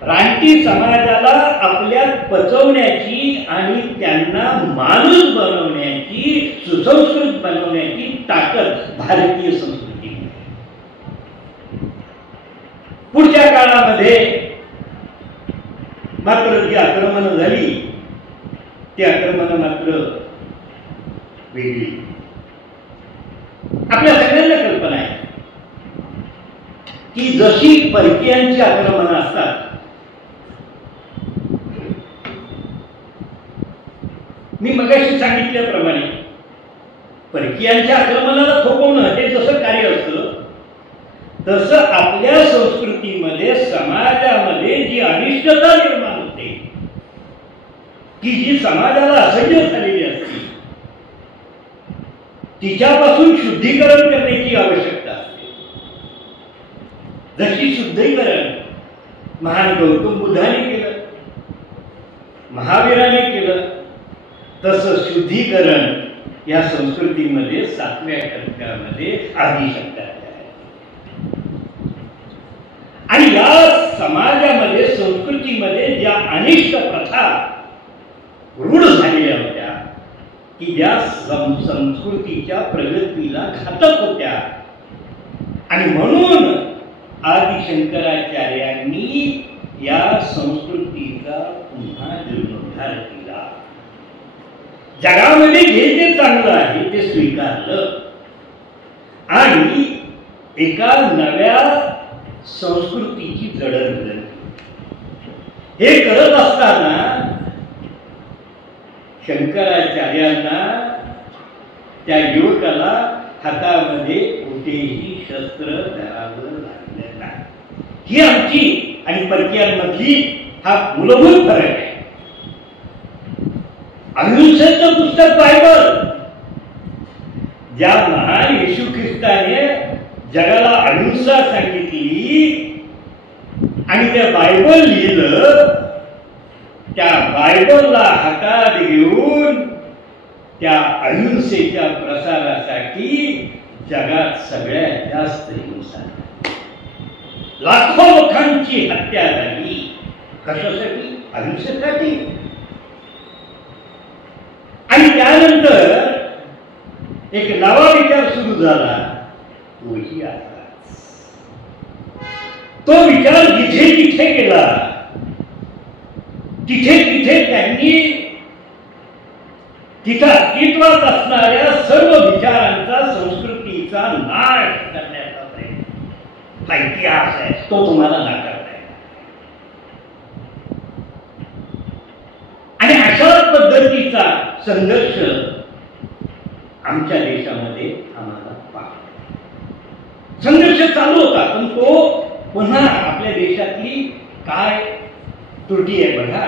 रानटी समाजाला आपल्यात पचवण्याची आणि त्यांना माणूस बनवण्याची, सुसंस्कृत बनवण्याची ताकद भारतीय संस्कृती. पुढच्या काळामध्ये मात्र जी आक्रमणं झाली ती आक्रमणं मात्र वेगळी. आपल्या सगळ्यांना कल्पना आहे की जशी परकीयांची आक्रमणं असतात, मी मगाशी सांगितल्याप्रमाणे परकीयांच्या आक्रमणाला थोपवणं हे जसं कार्य असतं, तसं आपल्या संस्कृतीमध्ये, समाजामध्ये जी अनिष्टता निर्माण होते, की जी समाजाला असह्य झालेली असते, तिच्यापासून शुद्धीकरण करण्याची आवश्यकता असते. जशी शुद्धीकरण महान गौतम बुद्धाने केलं, महावीराने केलं, तसं शुद्धीकरण या संस्कृतीमध्ये 7व्या शतकामध्ये आदिशंकराचे आहे. आणि या समाजामध्ये, संस्कृतीमध्ये ज्या अनिष्ट प्रथा रूढ झालेल्या होत्या, की ज्या संस्कृतीच्या प्रगतीला घातक होत्या, आणि म्हणून आदिशंकराचार्यांनी या संस्कृतीचा पुन्हा जीर्णोद्धार केला. जगामध्ये जे चांगलं आहे ते स्वीकारलं आणि एका नव्या संस्कृतीची जडणघडण. हे करत असताना शंकराचार्यांना, त्या युवकाला हातामध्ये कुठेही शस्त्र धरावं लागलं नाही. ही आमची आणि परकीयांमधली हा मूलभूत फरक आहे. अहिंसेचं पुस्तक बायबल, ज्या महान येशू ख्रिस्ताने जगाला अहिंसा सांगितली आणि ते बायबल लिहिलं, त्या बायबलला हातात घेऊन त्या अहिंसेच्या प्रसारासाठी जगात सगळ्यात जास्त हिंसा, लाखो लोकांची हत्या झाली. कशासाठी? अहिंसेसाठी. आणि त्यानंतर एक नवा विचार सुरू झाला, तोही आता. तो विचार जिथे जिथे गेला तिथे तिथे त्यांनी तिथं अस्तित्वात असणाऱ्या सर्व विचारांचा, संस्कृतीचा नाश करण्याचा प्रयत्न. हा इतिहास आहे, तो तुम्हाला नाकारता आहे. पद्धतीचा संघर्ष आमच्या देशामध्ये आम्हाला पाहतो. संघर्ष चालू होता, पण तो पुन्हा आपल्या देशातली काय त्रुटी आहे बघा.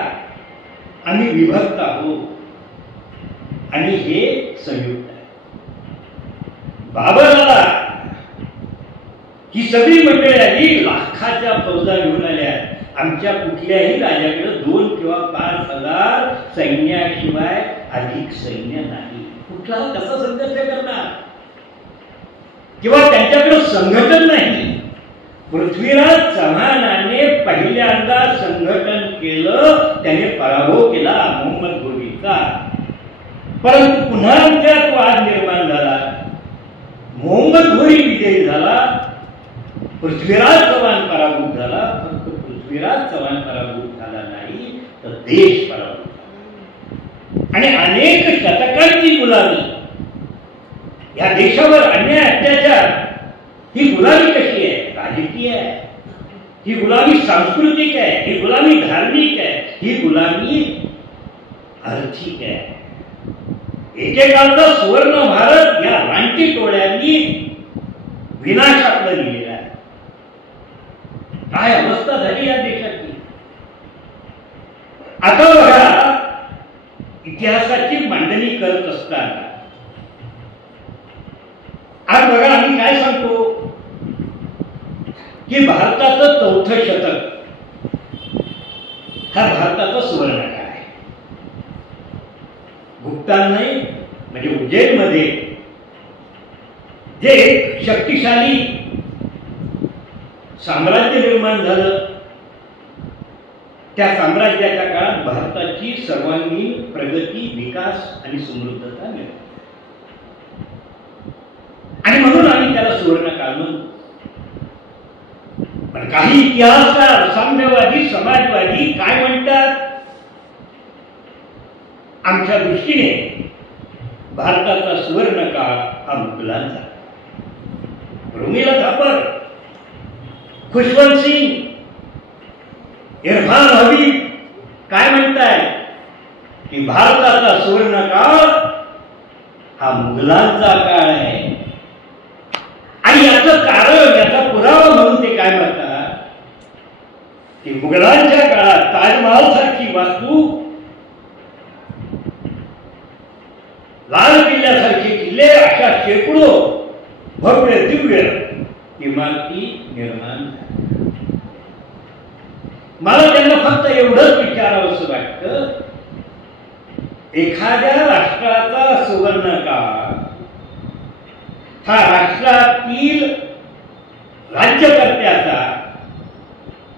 आम्ही विभक्त आहोत आणि हे संयुक्त आहे. बाबराला ही सगळी मंडळी आली, लाखाच्या फौजा घेऊन आल्या. आमच्या कुठल्याही राजाकडे 2 किंवा 5,000 सैन्याशिवाय अधिक सैन्य नाही. कुठला कसा संघर्ष करणार, किंवा त्यांच्याकडे संघटन नाही. पृथ्वीराज चव्हाणाने पहिल्यांदा संघटन केलं, त्याने पराभव केला मोहम्मद घोरीचा. परंतु पुन्हा आमच्यात वाद निर्माण झाला. मोहम्मद घोरी विजयी झाला, पृथ्वीराज चव्हाण पराभूत झाला. फक्त पृथ्वीराज चव्हाण पराभूत झाला नाही, तर देश पराभूत झाला. आणि अनेक शतकांची गुलामी, या देशावर अन्याय अत्याचार, ही गुलामी कशी आहे? राजकीय आहे, ही गुलामी सांस्कृतिक आहे, ही गुलामी धार्मिक आहे, ही गुलामी आर्थिक आहे. एकेकाळचा सुवर्ण भारत या रानटी टोळ्यांनी विनाशाकडे लिहिलेला आहे. काय अवस्था झाली या देशाची. आता बघा, इतिहासाची मांडणी करत असताना आज बघा आम्ही काय सांगतो की भारताचं 4थं शतक हा भारताचा सुवर्णकाळ आहे. गुप्तांनी म्हणजे उज्जैनमध्ये जे शक्तिशाली साम्राज्य निर्माण झालं, त्या साम्राज्याच्या काळात भारताची सर्वांगीण प्रगती, विकास आणि समृद्धता मिळाली. आणि म्हणून आम्ही त्याला सुवर्णकाळ म्हणतो. पण काही इतिहासकार, साम्यवादी, समाजवादी काय म्हणतात? आमच्या दृष्टीने भारताचा सुवर्णकाळ हा मुघलांचा. रुमिला थापर, खुशवंत सिंग, इरफान हबीब काय म्हणताय की भारताचा सुवर्णकाळ हा मुघलांचा काळ आहे. आणि याचं कारण, याचा पुरावा म्हणून ते काय म्हणतात की मुघलांच्या काळात ताजमहाल सारखी वास्तू, लाल किल्ल्यासारखे किल्ले, अशा शेकडो भव्य दिव्य इमारती निर्माण झाल्या. मला त्यांना फक्त एवढंच विचारावंसं वाटतं, एखाद्या राष्ट्राचा सुवर्णकाळ हा राष्ट्रातील राज्यकर्त्याचा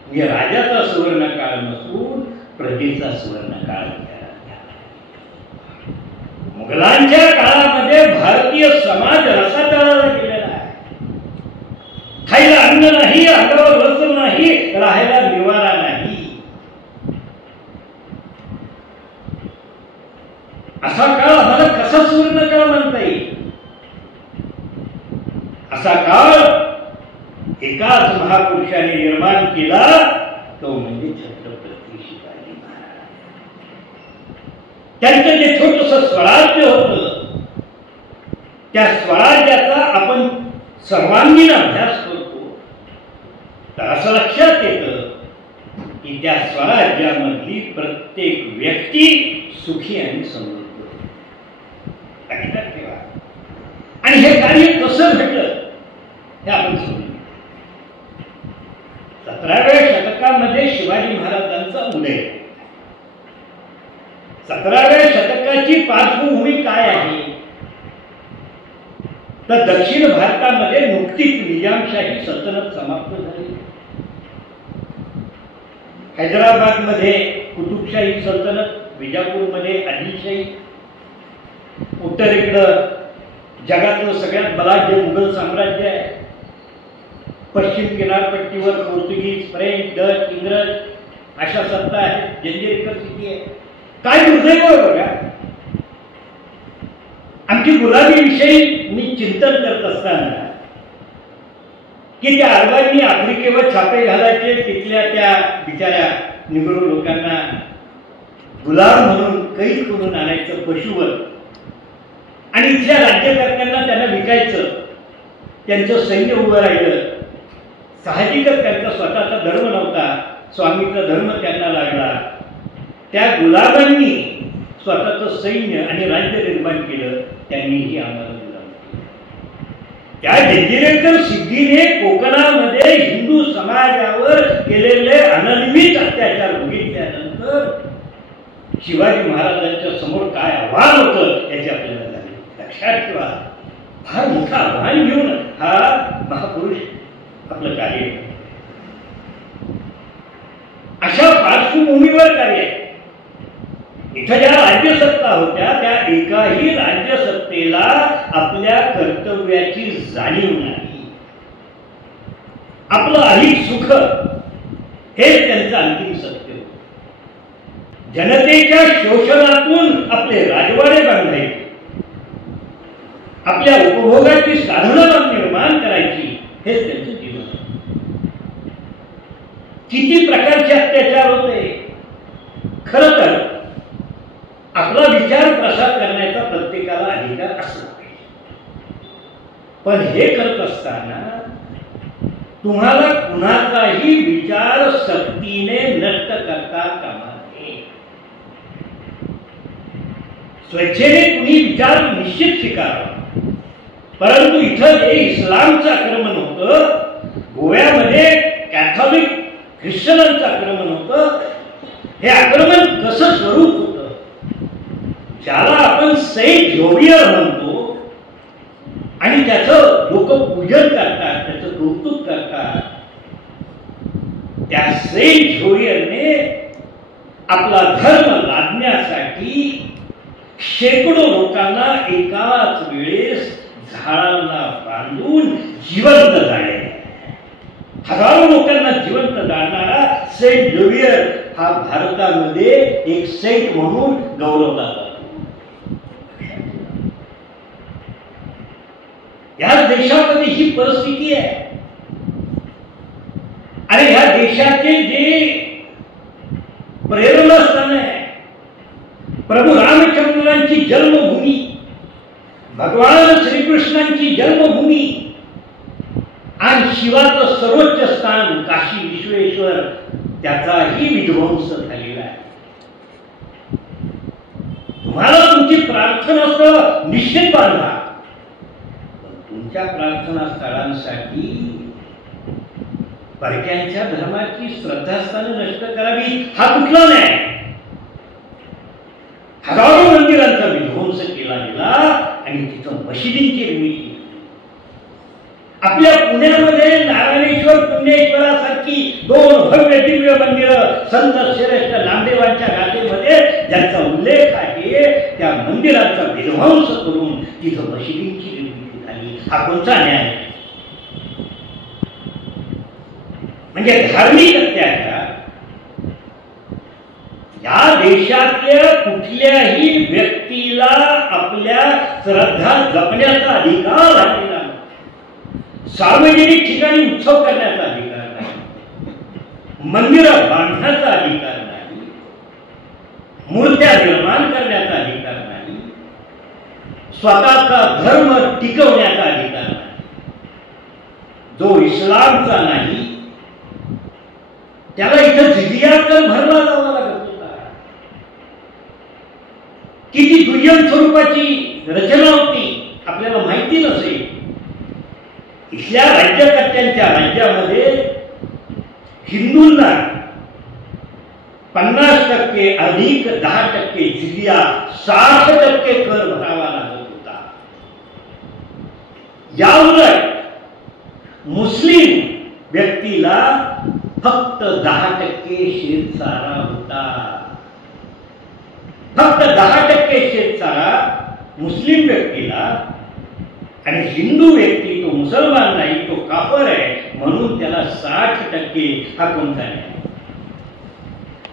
म्हणजे राजाचा सुवर्णकाळ नसून प्रजेचा सुवर्णकाळ. मुघलांच्या काळामध्ये भारतीय समाज रसातळाला गेलेला आहे. खायला अन्न नाही, अंगावर वस्त्र नाही, राहायला निवारा नाही. असा काळ आम्हाला कसा सुवर्णकाळ म्हणता येईल? असा काळ एकाच महापुरुषाने निर्माण केला, तो म्हणजे छत्रपती शिवाजी महाराज. त्यांचं जे छोटस स्वराज्य होतं, त्या स्वराज्याचा आपण सर्वांगीण अभ्यास करतो, तर असं लक्षात येतं की त्या स्वराज्यामधली प्रत्येक व्यक्ती सुखी आणि समृद्ध होती. लक्षात ठेवा. आणि हे कार्य कसं घडलं हे आपण समजून. 17व्या शतकामध्ये शिवाजी महाराजांचा उदय. 17व्या शतकाची पार्श्वभूमी काय आहे? तर दक्षिण भारतामध्ये नुकतीच निजामशाही सल्तनत समाप्त झाली. हैदराबादमध्ये कुतुबशाही सल्तनत, विजापूरमध्ये आदिलशाही, उत्तरेकडं जगातलं सगळ्यात बलाढ्य मुघल साम्राज्य आहे. पश्चिम किनारपट्टीवर पोर्तुगीज, फ्रेंच, डच, इंग्रज अशा सत्ता आहेत. जंजिरीकर स्थिती आहे. काय दुर्दैव आहे बघा. आमची गुलामीविषयी मी चिंतन करत असताना की त्या अरबांनी आफ्रिकेवर छापे घालायचे, तिथल्या त्या बिचाऱ्या निग्रो लोकांना गुलाम म्हणून कैद करून आणायचं पशुवर आणि इथल्या राज्यकर्त्यांना त्यांना विकायचं. त्यांचं सैन्य उभं राहिलं. साहजिकच त्यांचा स्वतःचा धर्म नव्हता, स्वामीचा धर्म त्यांना लागला. त्या गुलामांनी स्वतःचं सैन्य आणि राज्य निर्माण केलं. त्यांनीही आम्हाला गुलाम केलं. त्या जंजिरेकर सिद्धीने कोकणामध्ये हिंदू समाजावर केलेले अनन्वित अत्याचार बघितल्यानंतर शिवाजी महाराजांच्या समोर काय आव्हान होतं याची आपल्याला झाली. लक्षात ठेवा, फार मोठं आव्हान घेऊन हा महापुरुष आपलं कार्य, अशा पार्श्वभूमीवर कार्य आहे. इथं ज्या राज्यसत्ता होत्या त्या एकाही राज्यसत्तेला आपल्या कर्तव्याची जाणीव नाही. आपलं अधिक सुख हेच त्यांचं अंतिम सत्य होतं. जनतेच्या शोषणातून आपले राजवाडे बांधायचे, आपल्या उपभोगाची साधनं निर्माण करायची, हेच त्यांचं जीवन. किती प्रकारचे अत्याचार होते. खरं तर आपला विचार प्रसार करण्याचा प्रत्येकाला अधिकार असला पाहिजे, पण हे करत असताना तुम्हाला कुणाचाही विचार सक्तीने नष्ट करता कामा नये. स्वेच्छेने कुणी विचार निश्चित स्वीकारावा. परंतु इथं जे इस्लामचं आक्रमण होतं, गोव्यामध्ये कॅथॉलिक ख्रिश्चनांचं आक्रमण होतं, हे आक्रमण कसं स्वरूप होतं, ज्याला आपण सेंट झोवियर म्हणतो आणि त्याचं लोक पूजन करतात, त्याचं कौतुक करतात, त्या सेंट झोवियरने आपला धर्म लादण्यासाठी शेकडो लोकांना एकाच वेळेस झाडांना बांधून जिवंत जाळे. हजारो लोकांना जिवंत जाळणारा सेंट झोवियर हा भारतामध्ये एक सेंट म्हणून गौरवला जातो. या देशामध्ये ही परिस्थिती आहे. आणि ह्या देशाचे जे प्रेरणास्थान आहे, प्रभू रामचंद्रांची जन्मभूमी, भगवान श्रीकृष्णांची जन्मभूमी आणि शिवाचं सर्वोच्च स्थान काशी विश्वेश्वर, त्याचाही विध्वंस झालेला आहे. तुम्हाला तुमची प्रार्थनास्थळ निश्चित बांधा, तुमच्या प्रार्थना स्थळांसाठी परक्यांच्या धर्माची श्रद्धास्थानं नष्ट करावी हा कुठला नाही. हजारो मंदिरांचा विध्वंस केला गेला आणि तिथं मशिदींची निर्मिती. आपल्या पुण्यामध्ये नारायणेश्वर पुण्येश्वरासारखी 2 भव्य दिव्य मंदिरं संत श्रेष्ठ नामदेवांच्या गाथेमध्ये ज्यांचा उल्लेख आहे, त्या मंदिरांचा विध्वंस करून तिथं मशिदींची निर्मिती झाली. हा कोणता न्याय? म्हणजे धार्मिक अत्याचार या देशातल्या कुठल्याही व्यक्तीला आपल्या श्रद्धा जपण्याचा अधिकार राहिलेला नाही. सार्वजनिक ठिकाणी उत्सव करण्याचा अधिकार नाही, मंदिरं बांधण्याचा अधिकार नाही, मूर्त्या निर्माण करण्याचा अधिकार नाही, स्वतःचा धर्म टिकवण्याचा अधिकार नाही. जो इस्लामचा नाही त्याला इथं जिजिया कर भरला जावा लागत होता. किती दुय्यम स्वरूपाची रचना होती आपल्याला माहिती नसेल. इथल्या राज्यकर्त्यांच्या राज्यामध्ये हिंदूंना 50% अधिक 10% जिजिया, 60% कर भरावा लागत होता. याउलट मुस्लिम व्यक्तीला फक्त 10% शेतसारा होता. फक्त 10% शेतसारा मुस्लिम व्यक्तीला, आणि हिंदू व्यक्ती तो मुसलमान नाही, तो काफर आहे म्हणून त्याला 60% हा कोणता नाही.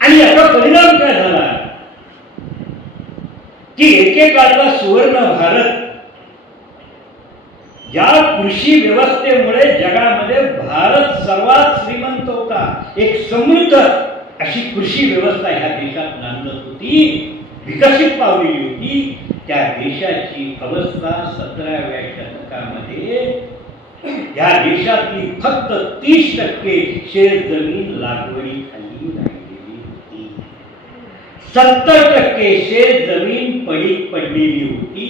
आणि याचा परिणाम काय झाला की एकेकाळचा सुवर्ण भारत या कृषी व्यवस्थेमुळे जगामध्ये भारत सर्वात श्रीमंत होता. एक समृद्ध अशी कृषी व्यवस्था ह्या देशात नांदत होती, विकसित पावलेली होती. त्या देशाची अवस्था 17व्या शतकामध्ये या देशातली फक्त 30% शेतजमीन लागवडीखाली राहिलेली होती. 70% शेतजमीन पडीक पडलेली होती.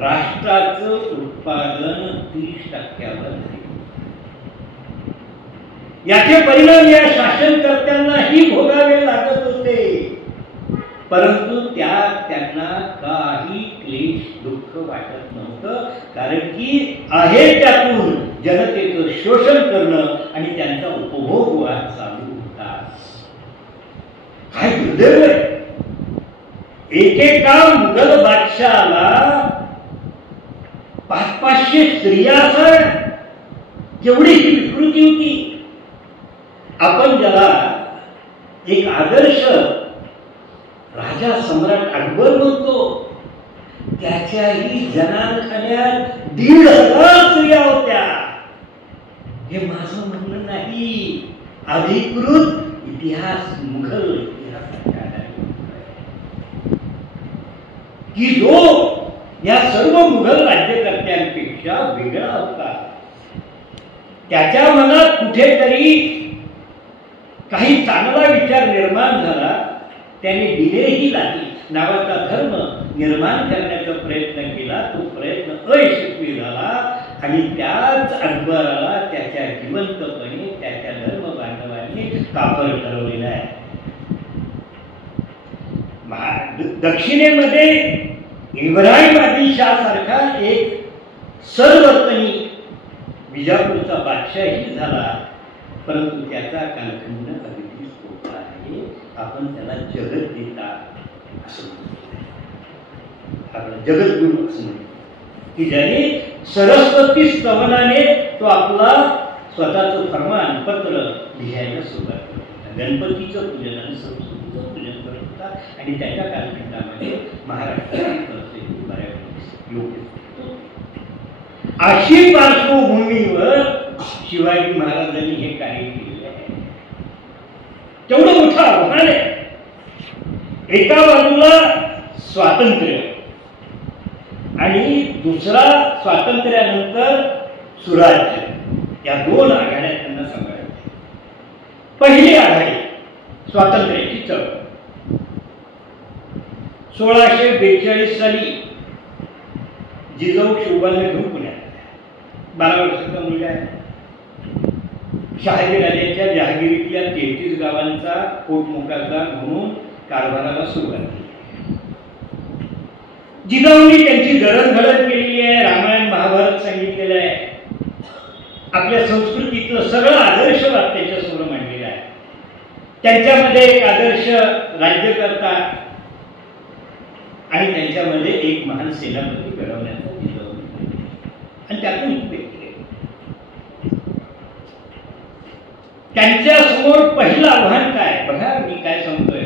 राष्ट्राचं उत्पादन 30%वर झाले. याचे परिणाम या शासनकर्त्यांनाही भोगावे लागत होते, परंतु त्यांना काही क्लेश दुःख वाटत नव्हतं, कारण की आहे त्यातून जनतेचं शोषण करणं आणि त्यांचा उपभोग चालू होता. काय दुर्दैव आहे, एकेका मुघल बादशाहाला 500 स्त्रिया असत. केवढी ही विकृती होती. आपण ज्याला एक आदर्श राजा सम्राट अकबर म्हणतो, त्याच्याही जनानखान्यात 1,500 स्त्रिया होत्या. हे माझं म्हणणं नाही, अधिकृत इतिहास मुघल इतिहासाच्या की जो या सर्व मुघल राज्यकर्त्यांपेक्षा वेगळा होता. त्याच्या मनात कुठेतरी काही चांगला विचार निर्माण झाला. त्याने दिलेही नाही नावाचा धर्म निर्माण करण्याचा प्रयत्न केला. तो प्रयत्न अयशस्वी झाला आणि त्याच अकबराला त्याच्या जिवंतपणे त्याच्या धर्म बांधवांनी कापर ठरवलेला आहे. दक्षिणेमध्ये इब्राहिम आदिलशाह सारखा एक सरवर्तनी विजापूरचा बादशाही झाला, परंतु त्याचा कालखंड अगदी सोपा आहे. आपण त्याला जगद्देता असं म्हणतो, आपण जगद्गुरू असं म्हणतो की ज्याने सरस्वती स्तवनाने तो आपला स्वतःचं फरमान पत्र लिहायला सुरुवात केली. गणपतीचं पूजन आणि सरस्वतीचं पूजन करत होता आणि त्याच्या कालखंडामध्ये महाराष्ट्राची परिस्थिती बऱ्यापैकी योग्य. अशी पार्श्वभूमीवर शिवाजी महाराजांनी हे कार्य केले आहे. तेवढं मोठं आव्हान आहे. एका बाजूला स्वातंत्र्य आणि दुसरा स्वातंत्र्यानंतर सुराज्य, या दोन आघाड्या त्यांना सांभाळायच्या. पहिली आघाडी स्वातंत्र्याची चळवळ. 1642 साली जिजाऊ शिवबाला घेऊन पुण्यात 12 वर्षाचा मुलगा आहे. शहाजीराजांच्या जहागिरीतल्या 33 गावांचा पोटमुखाचा म्हणून कारभाराला सुरुवात केली. जिजाऊंनी त्यांची जडणघडण केलेली आहे. रामायण महाभारत सांगितलेलं आहे. आपल्या संस्कृतीतलं सगळं आदर्श त्यांच्यासमोर मांडलेलं आहे. त्यांच्यामध्ये एक आदर्श राज्यकर्ता आणि त्यांच्यामध्ये एक महान सेनापती घडवण्याचा जिजाऊंनी आणि त्यातून त्यांच्या समोर पहिलं आव्हान काय बघा, मी काय सांगतोय.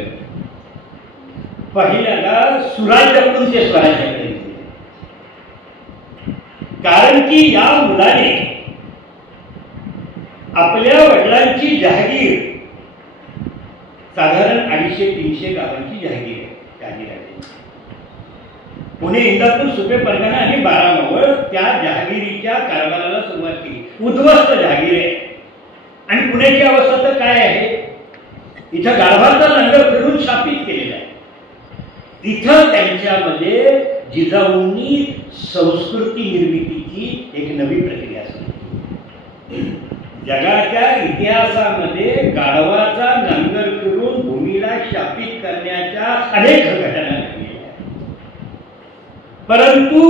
पहिल्याला सुराज्याकडून ते स्वराज्याकडे गेले, कारण की या मुलाने आपल्या वडिलांची जहागीर साधारण 250-300 गावांची जहागीर आहे. पुणे, इंदापूर, सुपे, परगणा आणि बारामवळ त्या जहागिरीच्या कारभाराला सुरुवात केली. उद्ध्वस्त जहागीर आहे. आणि पुण्याची अवस्था तर काय आहे, इथं गाढवाचा नांगर फिरून स्थापित केलेला आहे. इथं त्यांच्यामध्ये जिजाऊंनी संस्कृती निर्मितीची एक नवी प्रक्रिया सुरू. जगाच्या इतिहासामध्ये गाढवाचा नांगर फिरून भूमीला शापित करण्याच्या अनेक घटना घडलेल्या आहेत, परंतु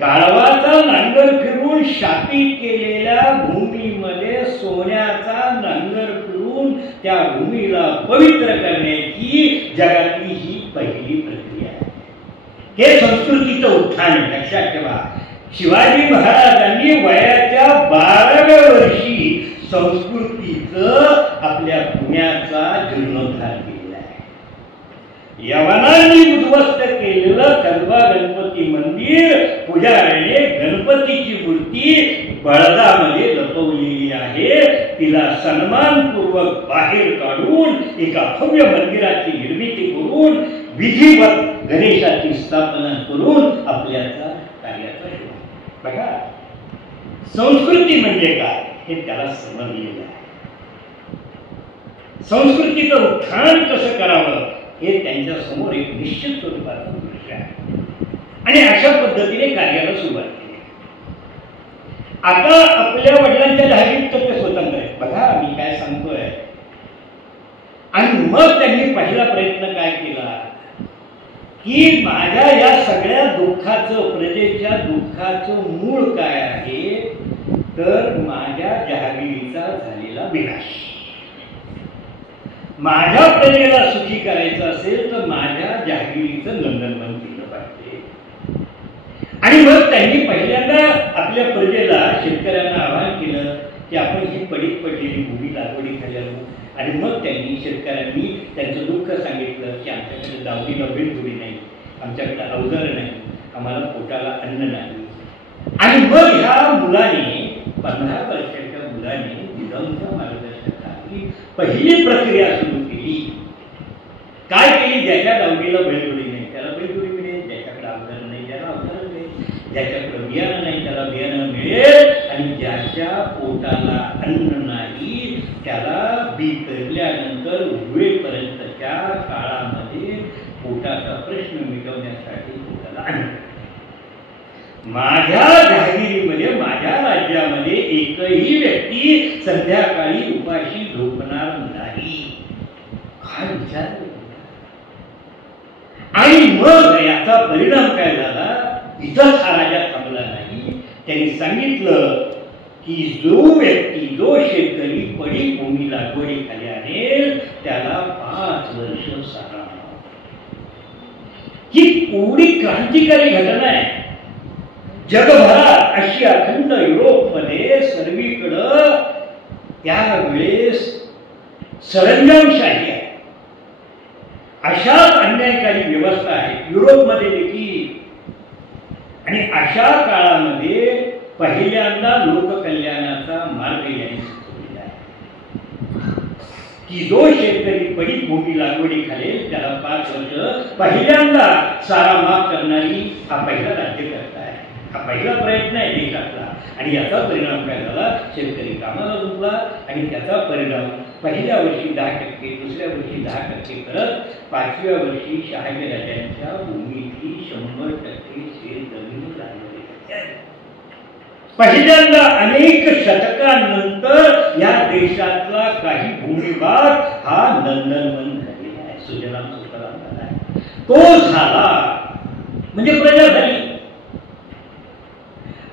गाढवाचा नांगर फिरून शापित केलेल्या भूमीमध्ये सोन्याचा नांगर फिरून त्या भूमीला पवित्र करण्याची जगातली ही पहिली प्रक्रिया आहे. हे संस्कृतीचं उत्थान लक्षात ठेवा. शिवाजी महाराजांनी वयाच्या 12व्या वर्षी संस्कृतीचं आपल्या पुण्याचा जीर्णोद्धार केलेला आहे. यवनांनी उद्ध्वस्त केलेलं कसबा गणपती मंदिर पुजाऱ्याने गणपतीची मूर्ती बळदामध्ये लपवलेली आहे. तिला सन्मानपूर्वक बाहेर काढून एका भव्य मंदिराची निर्मिती करून विधिवत गणेशाची स्थापना करून आपल्याचा कार्याचा शोध. बघा, संस्कृती म्हणजे काय हे त्याला समजलेलं आहे. संस्कृतीचं उत्थान कसं करावं हे त्यांच्या समोर एक निश्चित स्वरूपाचं दृश्य आहे आणि अशा पद्धतीने कार्याला सुरुवात केली. आता आपल्या वडिलांच्या दहावीत तर ते स्वतंत्र आहे. बघा मी काय सांगतोय. आणि मग त्यांनी पहिला प्रयत्न काय केला की माझ्या या सगळ्या दुःखाचं, प्रजेच्या दुःखाचं मूळ काय आहे तर माझ्या जहागिरीचा झालेला विनाश. माझ्या प्रजेला सुखी करायचं असेल तर माझ्या जहागिरीचं नंदनवन केलं पाहिजे. आणि मग त्यांनी पहिल्यांदा आपल्या प्रजेला, शेतकऱ्यांना आवाहन केलं की आपण ही पडीक पडलेली भूमी लागवडीखाली आणू. आणि मग त्यांनी, शेतकऱ्यांनी त्यांचं दुःख सांगितलं की आमच्याकडे दावणीला बैलजोडी नाही, आमच्याकडे अवजार नाही, आम्हाला पोटाला अन्न नाही. आणि मग ह्या मुलाने, 15 वर्षाच्या मुलाने जिजाऊंच्या मार्गदर्शनाखाली पहिली प्रक्रिया सुरू केली. काय केली? ज्याच्या दावणीला बैलजोडी नाही त्याला बैलजोडी मिळेल, ज्याच्याकडे अवजार नाही त्याला अवजार मिळेल, ज्याच्याकडे बियाणं नाही त्याला बियाणं मिळेल, आणि ज्याच्या पोटाला अन्न नाही त्याला बी पेरल्यानंतर उगवेपर्यंतच्या काळामध्ये पोटाचा प्रश्न मिटवण्यासाठी पोटाला अन्न. माझ्या जहागिरीमध्ये, माझ्या राज्यामध्ये एकही व्यक्ती संध्याकाळी उपाशी झोपणार नाही. काय विचार. आणि मग याचा परिणाम काय झाला? इथंच हा राजा थांबला नाही. त्यांनी सांगितलं की जो व्यक्ती, जो शेतकरी पडीक भूमी लागवडीखाली आणेल त्याला 5 वर्ष सारा. ही पूरी क्रांतिकारी घटना आहे. जगभरात, अशी अखंड युरोपमध्ये सर्वीकडं त्यावेळेस सरंजामशाही आहे. अशाच अन्यायकारी व्यवस्था आहे युरोपमध्ये देखील. आणि अशा काळामध्ये पहिल्यांदा लोककल्याणाचा मार्ग यांनी सुचवलेला आहे की जो शेतकरी पडीक भूमी लागवडी खालेल त्याला 5 वर्ष पहिल्यांदा सारा माफ करणारी हा पहिला राज्यकर्ता आहे. हा पहिला प्रयत्न आहे देशातला. आणि याचा परिणाम काय झाला? शेतकरी कामाला गुंतला आणि त्याचा परिणाम पहिल्या वर्षी 10%, दुसऱ्या वर्षी 10% करत 5व्या वर्षी शहाजीराजांच्या भूमीची 100% शेतजमीन लागवडी झाली. पहिल्यांदा अनेक शतकांनंतर या देशातला काही भूमिभाग हा नंदनवन झालेला आहे, सुजलाम सुफलाम झाला आहे. तो झाला म्हणजे प्रजा झाली.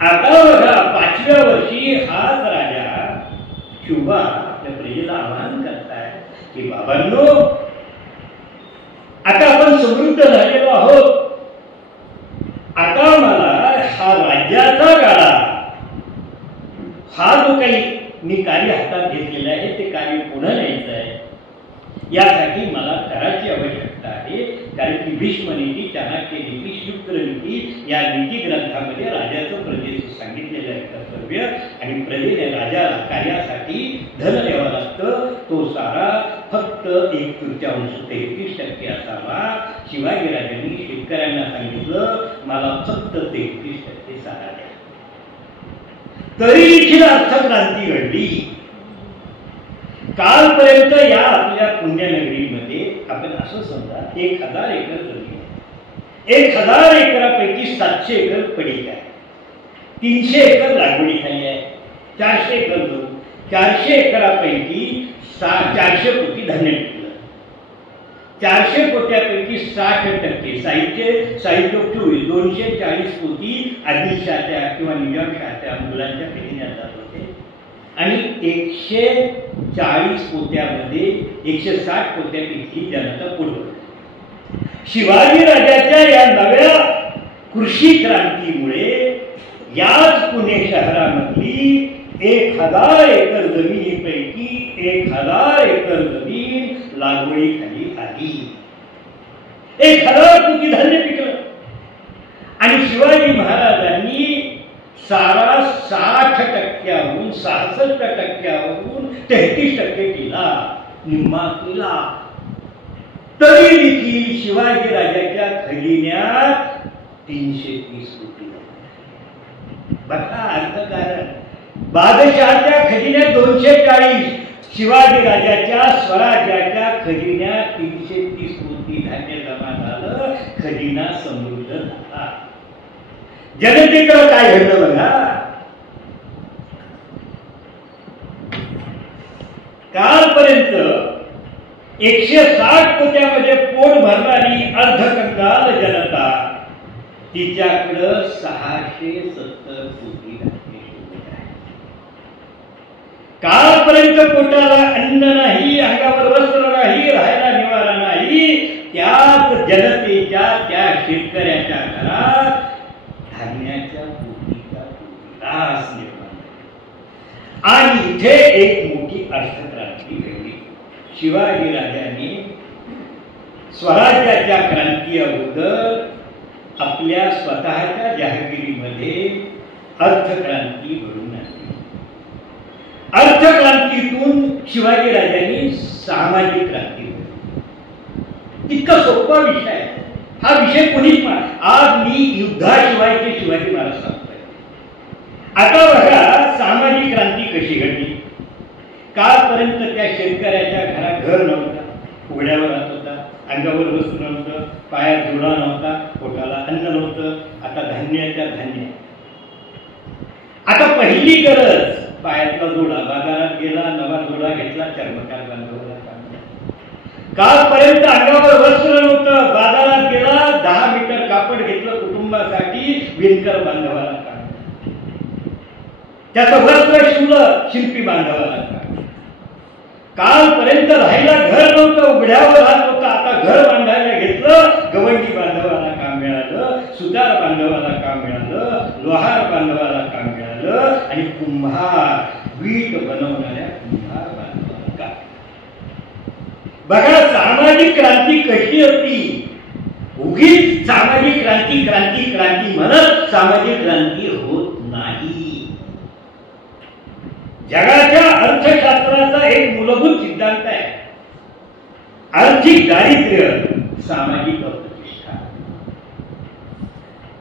आता बघा 5व्या वर्षी हाच राजा शुभा आपल्या प्रजेला आवाहन करताय की बाबांनो, आता आपण समृद्ध झालेलो आहोत. आता मला हा राज्याचा गाडा, हा जो काही मी कार्य हातात घेतलेलं आहे ते कार्य पुन्हा न्यायचं आहे. यासाठी मला कराची आवश्यकता आहे. कारण की भीष्म नीती, चाणक्य नीती, शुक्र नीती या नीती ग्रंथामध्ये राजाचं प्रजेचं सांगितलेलं आहे कर्तव्य. आणि प्रजेने राजाला कार्यासाठी धन द्यावं लागतं. तो सारा फक्त 1/3 33% असावा. शिवाजीराजांनी शेतकऱ्यांना सांगितलं मला फक्त 33% सारा द्या. तरी देखील अर्थक्रांती घडली. कालपर्यंत या आपल्या पुण्यनगरीमध्ये आपण असं समजा 1000 एकर जमीन आहे. 1000 एकरापैकी 700 एकर पडीक आहे, 300 एकर लागवडीखाली आहे, 400 एकर गहू, 400 एकरापैकी 400 पोती धान्य पिकलं. 400 पोत्यापैकी 60% साहित्य 240 पोती आदिलशाच्या किंवा निजामशाच्या मुलांच्या पिढीण्यात जात होते. आणि 140 पोत्यामध्ये 160 पोत्यापैकी जनता पुढे. शिवाजी राजाच्या या नव्या कृषी क्रांतीमुळे याच पुणे शहरामधली 1000 एकर जमिनीपैकी 1000 एकर जमीन लागवडीखाली आली. 1,000 कोटी धान्य पिकलं. आणि शिवाजी महाराजांनी सारा 60%वरून 66%वरून 33% केला, निम्मा केला. तरी देखील शिवाजी राजाच्या खजिन्यात 330 कोटी. बघा अर्थकारण. बादशहाच्या खजिन्यात 240, शिवाजी राजाच्या स्वराज्याच्या खजिन्यात 330 कोटी धान्य जमा झालं. खजिना समृद्ध झाला. जनतेकडे काय घडलं बघा. कालपर्यंत 160 कोट्यामध्ये पोट भरणारी अर्धकंगाल जनता तिच्याकडं 670 कोटी धान्य शिल्लक आहे. कालपर्यंत पोटाला अन्न नाही, अंगावर वस्त्र नाही, राहायला निवारा नाही, त्याच जनतेच्या त्या शेतकऱ्याच्या घरात धान्याच्या पोटीचा रास निर्माण झाला. आणि इथे एक मोठी अर्थक्रांती घडली. शिवाजी राजाने स्वराज्याच्या क्रांती अगोदर आपल्या स्वतःच्या जहागिरीमध्ये अर्थक्रांती घडून आणली. अर्थक्रांतीतून शिवाजी राजांनी सामाजिक क्रांती घडली. इतका सोपा विषय आहे हा. विषय कोणीच आज मी युद्धाशिवायचे शिवाजी महाराज सांगतोय. आता बघा सामाजिक क्रांती कशी घडली. कालपर्यंत त्या शेतकऱ्याच्या घरात घर नव्हता, उघड्यावर राहत होता, अंगावर वस्त्र नव्हतं, पायात जोडा नव्हता, पोटाला अन्न नव्हतं. आता धान्याच्या धान्य. आता पहिली गरज पायातला जोडा. बाजारात गेला, नवा जोडा घेतला, चर्मकार बांधवाला काढला. कालपर्यंत अंगावर वस्त्र नव्हतं, बाजारात गेला, 10 मीटर कापड घेतलं कुटुंबासाठी, विणकर बांधवाला काढलं. त्याचं वस्त्र शिवलं, शिल्पी बांधवाला काढलं. कालपर्यंत राहायला घर नव्हतं, उघड्यावर राहत होता, आता घर बांधायला घेतलं, गवंडी बांधवाला काम मिळालं, सुतार बांधवाला काम मिळालं, लोहार बांधवाला काम मिळालं, आणि कुंभार वीट बनवणाऱ्या कुंभार बांधवाला काम. बघा सामाजिक क्रांती कशी होती. उगीच सामाजिक क्रांती क्रांती क्रांती म्हणत सामाजिक क्रांती होत नाही. जगाच्या अर्थशास्त्राचा एक मूलभूत सिद्धांत आहे. आर्थिक दारिद्र्य, सामाजिक अप्रतिष्ठा.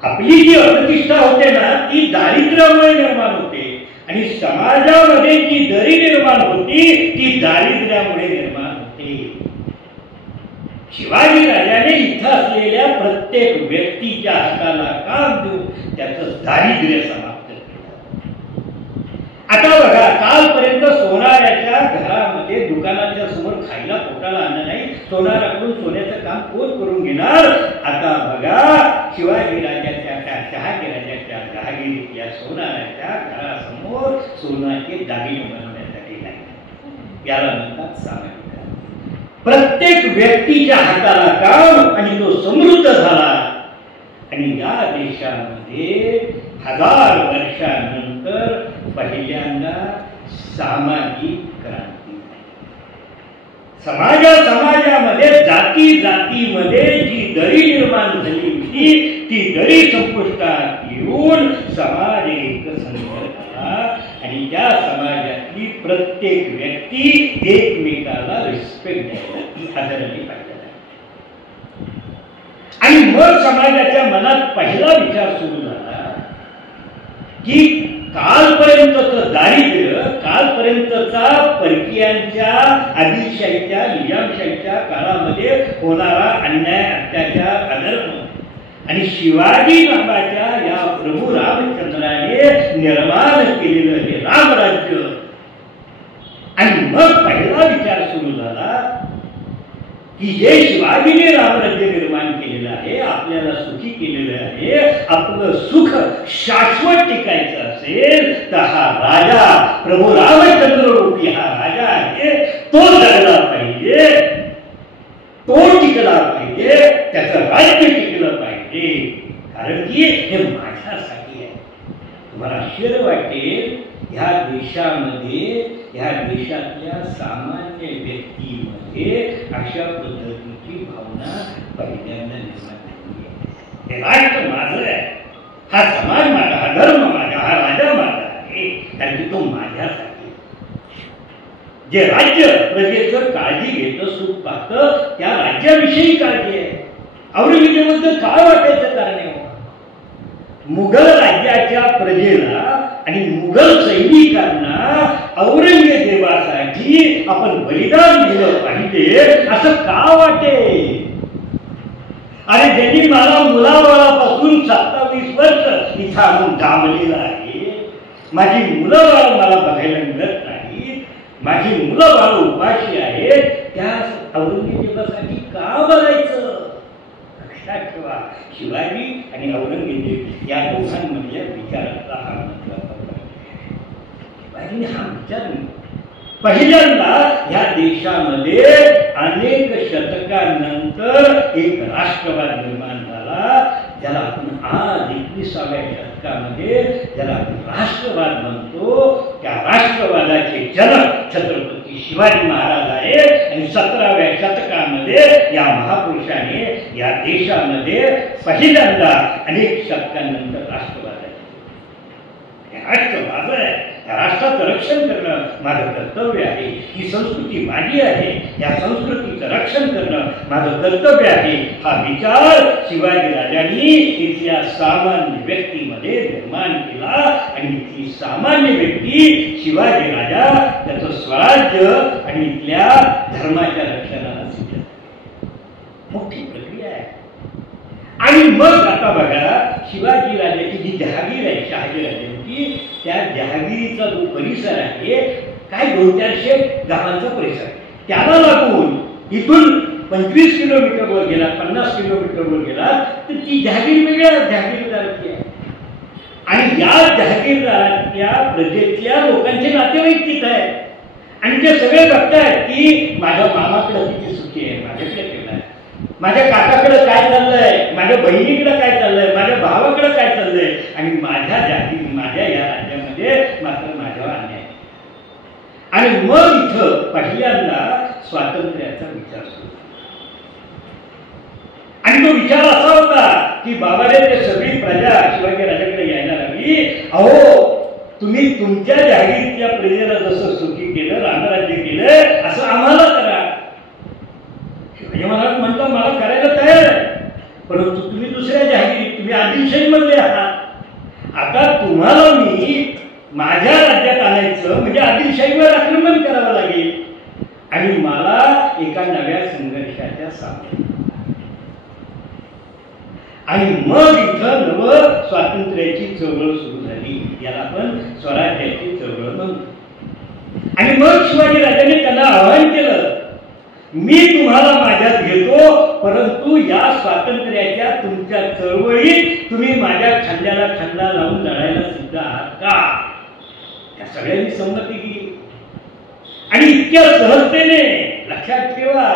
आपली जी अप्रतिष्ठा होते ना ती दारिद्र्यामुळे निर्माण होते, आणि समाजामध्ये जी दरी निर्माण होती ती दारिद्र्यामुळे निर्माण होते. शिवाजी राजाने इथं असलेल्या प्रत्येक व्यक्तीच्या हाताला काम देऊन त्याचं दारिद्र्य समाप्त. आता बघा कालपर्यंत सोनाराच्या घरामध्ये दुकानाच्या समोर खायला पोटाला अन्न नाही, सोनाराकडून सोन्याचं काम कोण करून घेणार. आता बघा शिवाजी राजाच्या त्या शहाजी राजाच्या जहागिरीतल्या सोनाराच्या घरासमोर सोनाचे दागिने बनवण्यासाठी नाही. याला म्हणतात सामाजिक क्रांती. प्रत्येक व्यक्तीच्या हाताला काम आणि तो समृद्ध झाला. आणि या देशामध्ये 1000 वर्षानंतर पहिल्यांदा सामाजिक क्रांती. समाजामध्ये जाती जातीमध्ये जी दरी निर्माण झाली होती ती दरी संपुष्टात येऊन समाज एकसंध झाला. आणि त्या समाजातली प्रत्येक व्यक्ती एकमेकाला रिस्पेक्ट द्यायला आदरली पाहिजे. आणि मग समाजाच्या मनात पहिला विचार सुरू झाला की कालपर्यंतचं दारिद्र्य, कालपर्यंतचा परकीयांच्या आदिलशाहीच्या निजामशाहीच्या काळामध्ये होणारा अन्याय, अत्याचार, अधर्म, आणि शिवाजी नावाच्या या प्रभू रामचंद्राने निर्माण केलेलं हे रामराज्य. आणि मग पहिला विचार सुरू झाला की जे शिवाजीने रामराज्य निर्माण केलेलं आहे, आपल्याला सुखी केलेलं आहे, आपलं सुख शाश्वत टिकायचं असेल तर हा राजा प्रभू रामचंद्र रूपी हा राजा आहे, तो जगला पाहिजे, तो टिकला पाहिजे, त्याचं राज्य टिकलं पाहिजे. कारण की हे माझ्यासाठी आहे. तुम्हाला आश्चर्य वाटेल ह्या देशामध्ये, ह्या देशातल्या सामान्य व्यक्तीमध्ये अशा पद्धतीची भावना पहिल्यांदा निर्माण झाली आहे. हे राष्ट्र माझं आहे, हा समाज माझा, हा धर्म माझा, हा राजा माझा आहे, कारण की तो माझ्यासाठी. जे राज्य प्रजेचं काळजी घेतं, सुख पाहतं, त्या राज्याविषयी काळजी आहे. औरंगजेबाबद्दल काय वाटायचं कारण आहे? मुघल राज्याच्या प्रजेला आणि मुघल सैनिकांना औरंगजेबासाठी आपण बलिदान दिलं पाहिजे असं का वाटेल? आणि ज्यांनी मला मुलाबाळापासून 27 वर्ष इथं आणून दाबलेलं आहे, माझी मुलं बाळ मला बघायला मिळत नाही, माझी मुलं बाळ उपाशी आहेत, त्या औरंगजेबासाठी का बघायचं? लक्षात ठेवा, शिवाजी आणि औरंगजेब या दोघांमधल्या विचाराचा हा महत्वाचा फरक आहे. शिवाजीने हा विचार पहिल्यांदा या देशामध्ये अनेक शतकांनंतर एक राष्ट्रवाद निर्माण झाला, ज्याला आपण आज 21व्या शतकामध्ये ज्याला आपण राष्ट्रवाद म्हणतो. त्या राष्ट्रवादाचे जनक छत्रपती शिवाजी महाराज आहे. आणि 17व्या शतकामध्ये या महापुरुषाने या देशामध्ये पहिल्यांदा अनेक शतकांनंतर राष्ट्रवाद आहे. राष्ट्र माझं आहे, या राष्ट्राचं रक्षण करणं माझं कर्तव्य आहे. ही संस्कृती माझी आहे, या संस्कृतीचं रक्षण करणं माझं कर्तव्य आहे. हा विचार शिवाजी राजांनी इथल्या सामान्य व्यक्तीमध्ये निर्माण केला. आणि इथली सामान्य व्यक्ती शिवाजी राजा त्याचं स्वराज्य आणि इथल्या धर्माच्या रक्षणाला सिद्ध. मोठी प्रक्रिया आहे. आणि मग आता बघा, शिवाजी राजाची जी जहागीर आहे शहाजी राजांची, त्या जहागिरीचा जो परिसर आहे, काय 200-400 गावांचा परिसर, त्याला लागून इथून 25 किलोमीटर वर गेला, 50 किलोमीटर वर गेला तर ती जहागीर वेगळ्या जहागीरदाराची आहे. आणि या जहागीरदाराच्या प्रजेतल्या लोकांचे नातेवाईक तिथं आहे. आणि ते सगळे बघतायत की माझ्या मामाकडे किती सुखी आहे, माझ्याकडे केलं आहे, माझ्या काकाकडे काय चाललंय, माझ्या बहिणीकडे काय चाललंय, माझ्या भावाकडे काय चाललंय, आणि माझ्या जाती माझ्या या राज्यामध्ये मात्र माझ्यावर अन्याय. आणि मग इथं पहिल्यांदा स्वातंत्र्याचा विचार सुरू. आणि तो विचार असा होता की बाबाने ते सगळी प्रजा शिवाजी राजाकडे यायला लागली. अहो, तुम्ही तुमच्या जहागीरीतल्या प्रजेला जसं सुखी केलं, रामराज्य केलं, असं आम्हाला करा. शिवाजी महाराज म्हणता मला करायला तयार आहे, परंतु तुम्ही दुसऱ्या जहागिरीत, तुम्ही आदिलशाहीमधले आहात. आता तुम्हाला मी माझ्या राज्यात आणायचं म्हणजे आदिलशाहीवर आक्रमण करावं लागेल. आणि मला एका नव्या संघर्षाच्या सामने. आणि मग इथं नव स्वातंत्र्याची चळवळ सुरू झाली, याला आपण स्वराज्याची चळवळ म्हणतो. आणि मग शिवाजी राजाने त्यांना आवाहन केलं, मी तुम्हाला माझ्यात घेतो, परंतु या स्वातंत्र्याच्या तुमच्या चळवळीत तुम्ही माझ्या खांद्याला खांदा लावून लढायला सिद्ध आहात का? या सगळ्यांनी संमती दिली. आणि इतक्या सहजतेने, लक्षात ठेवा,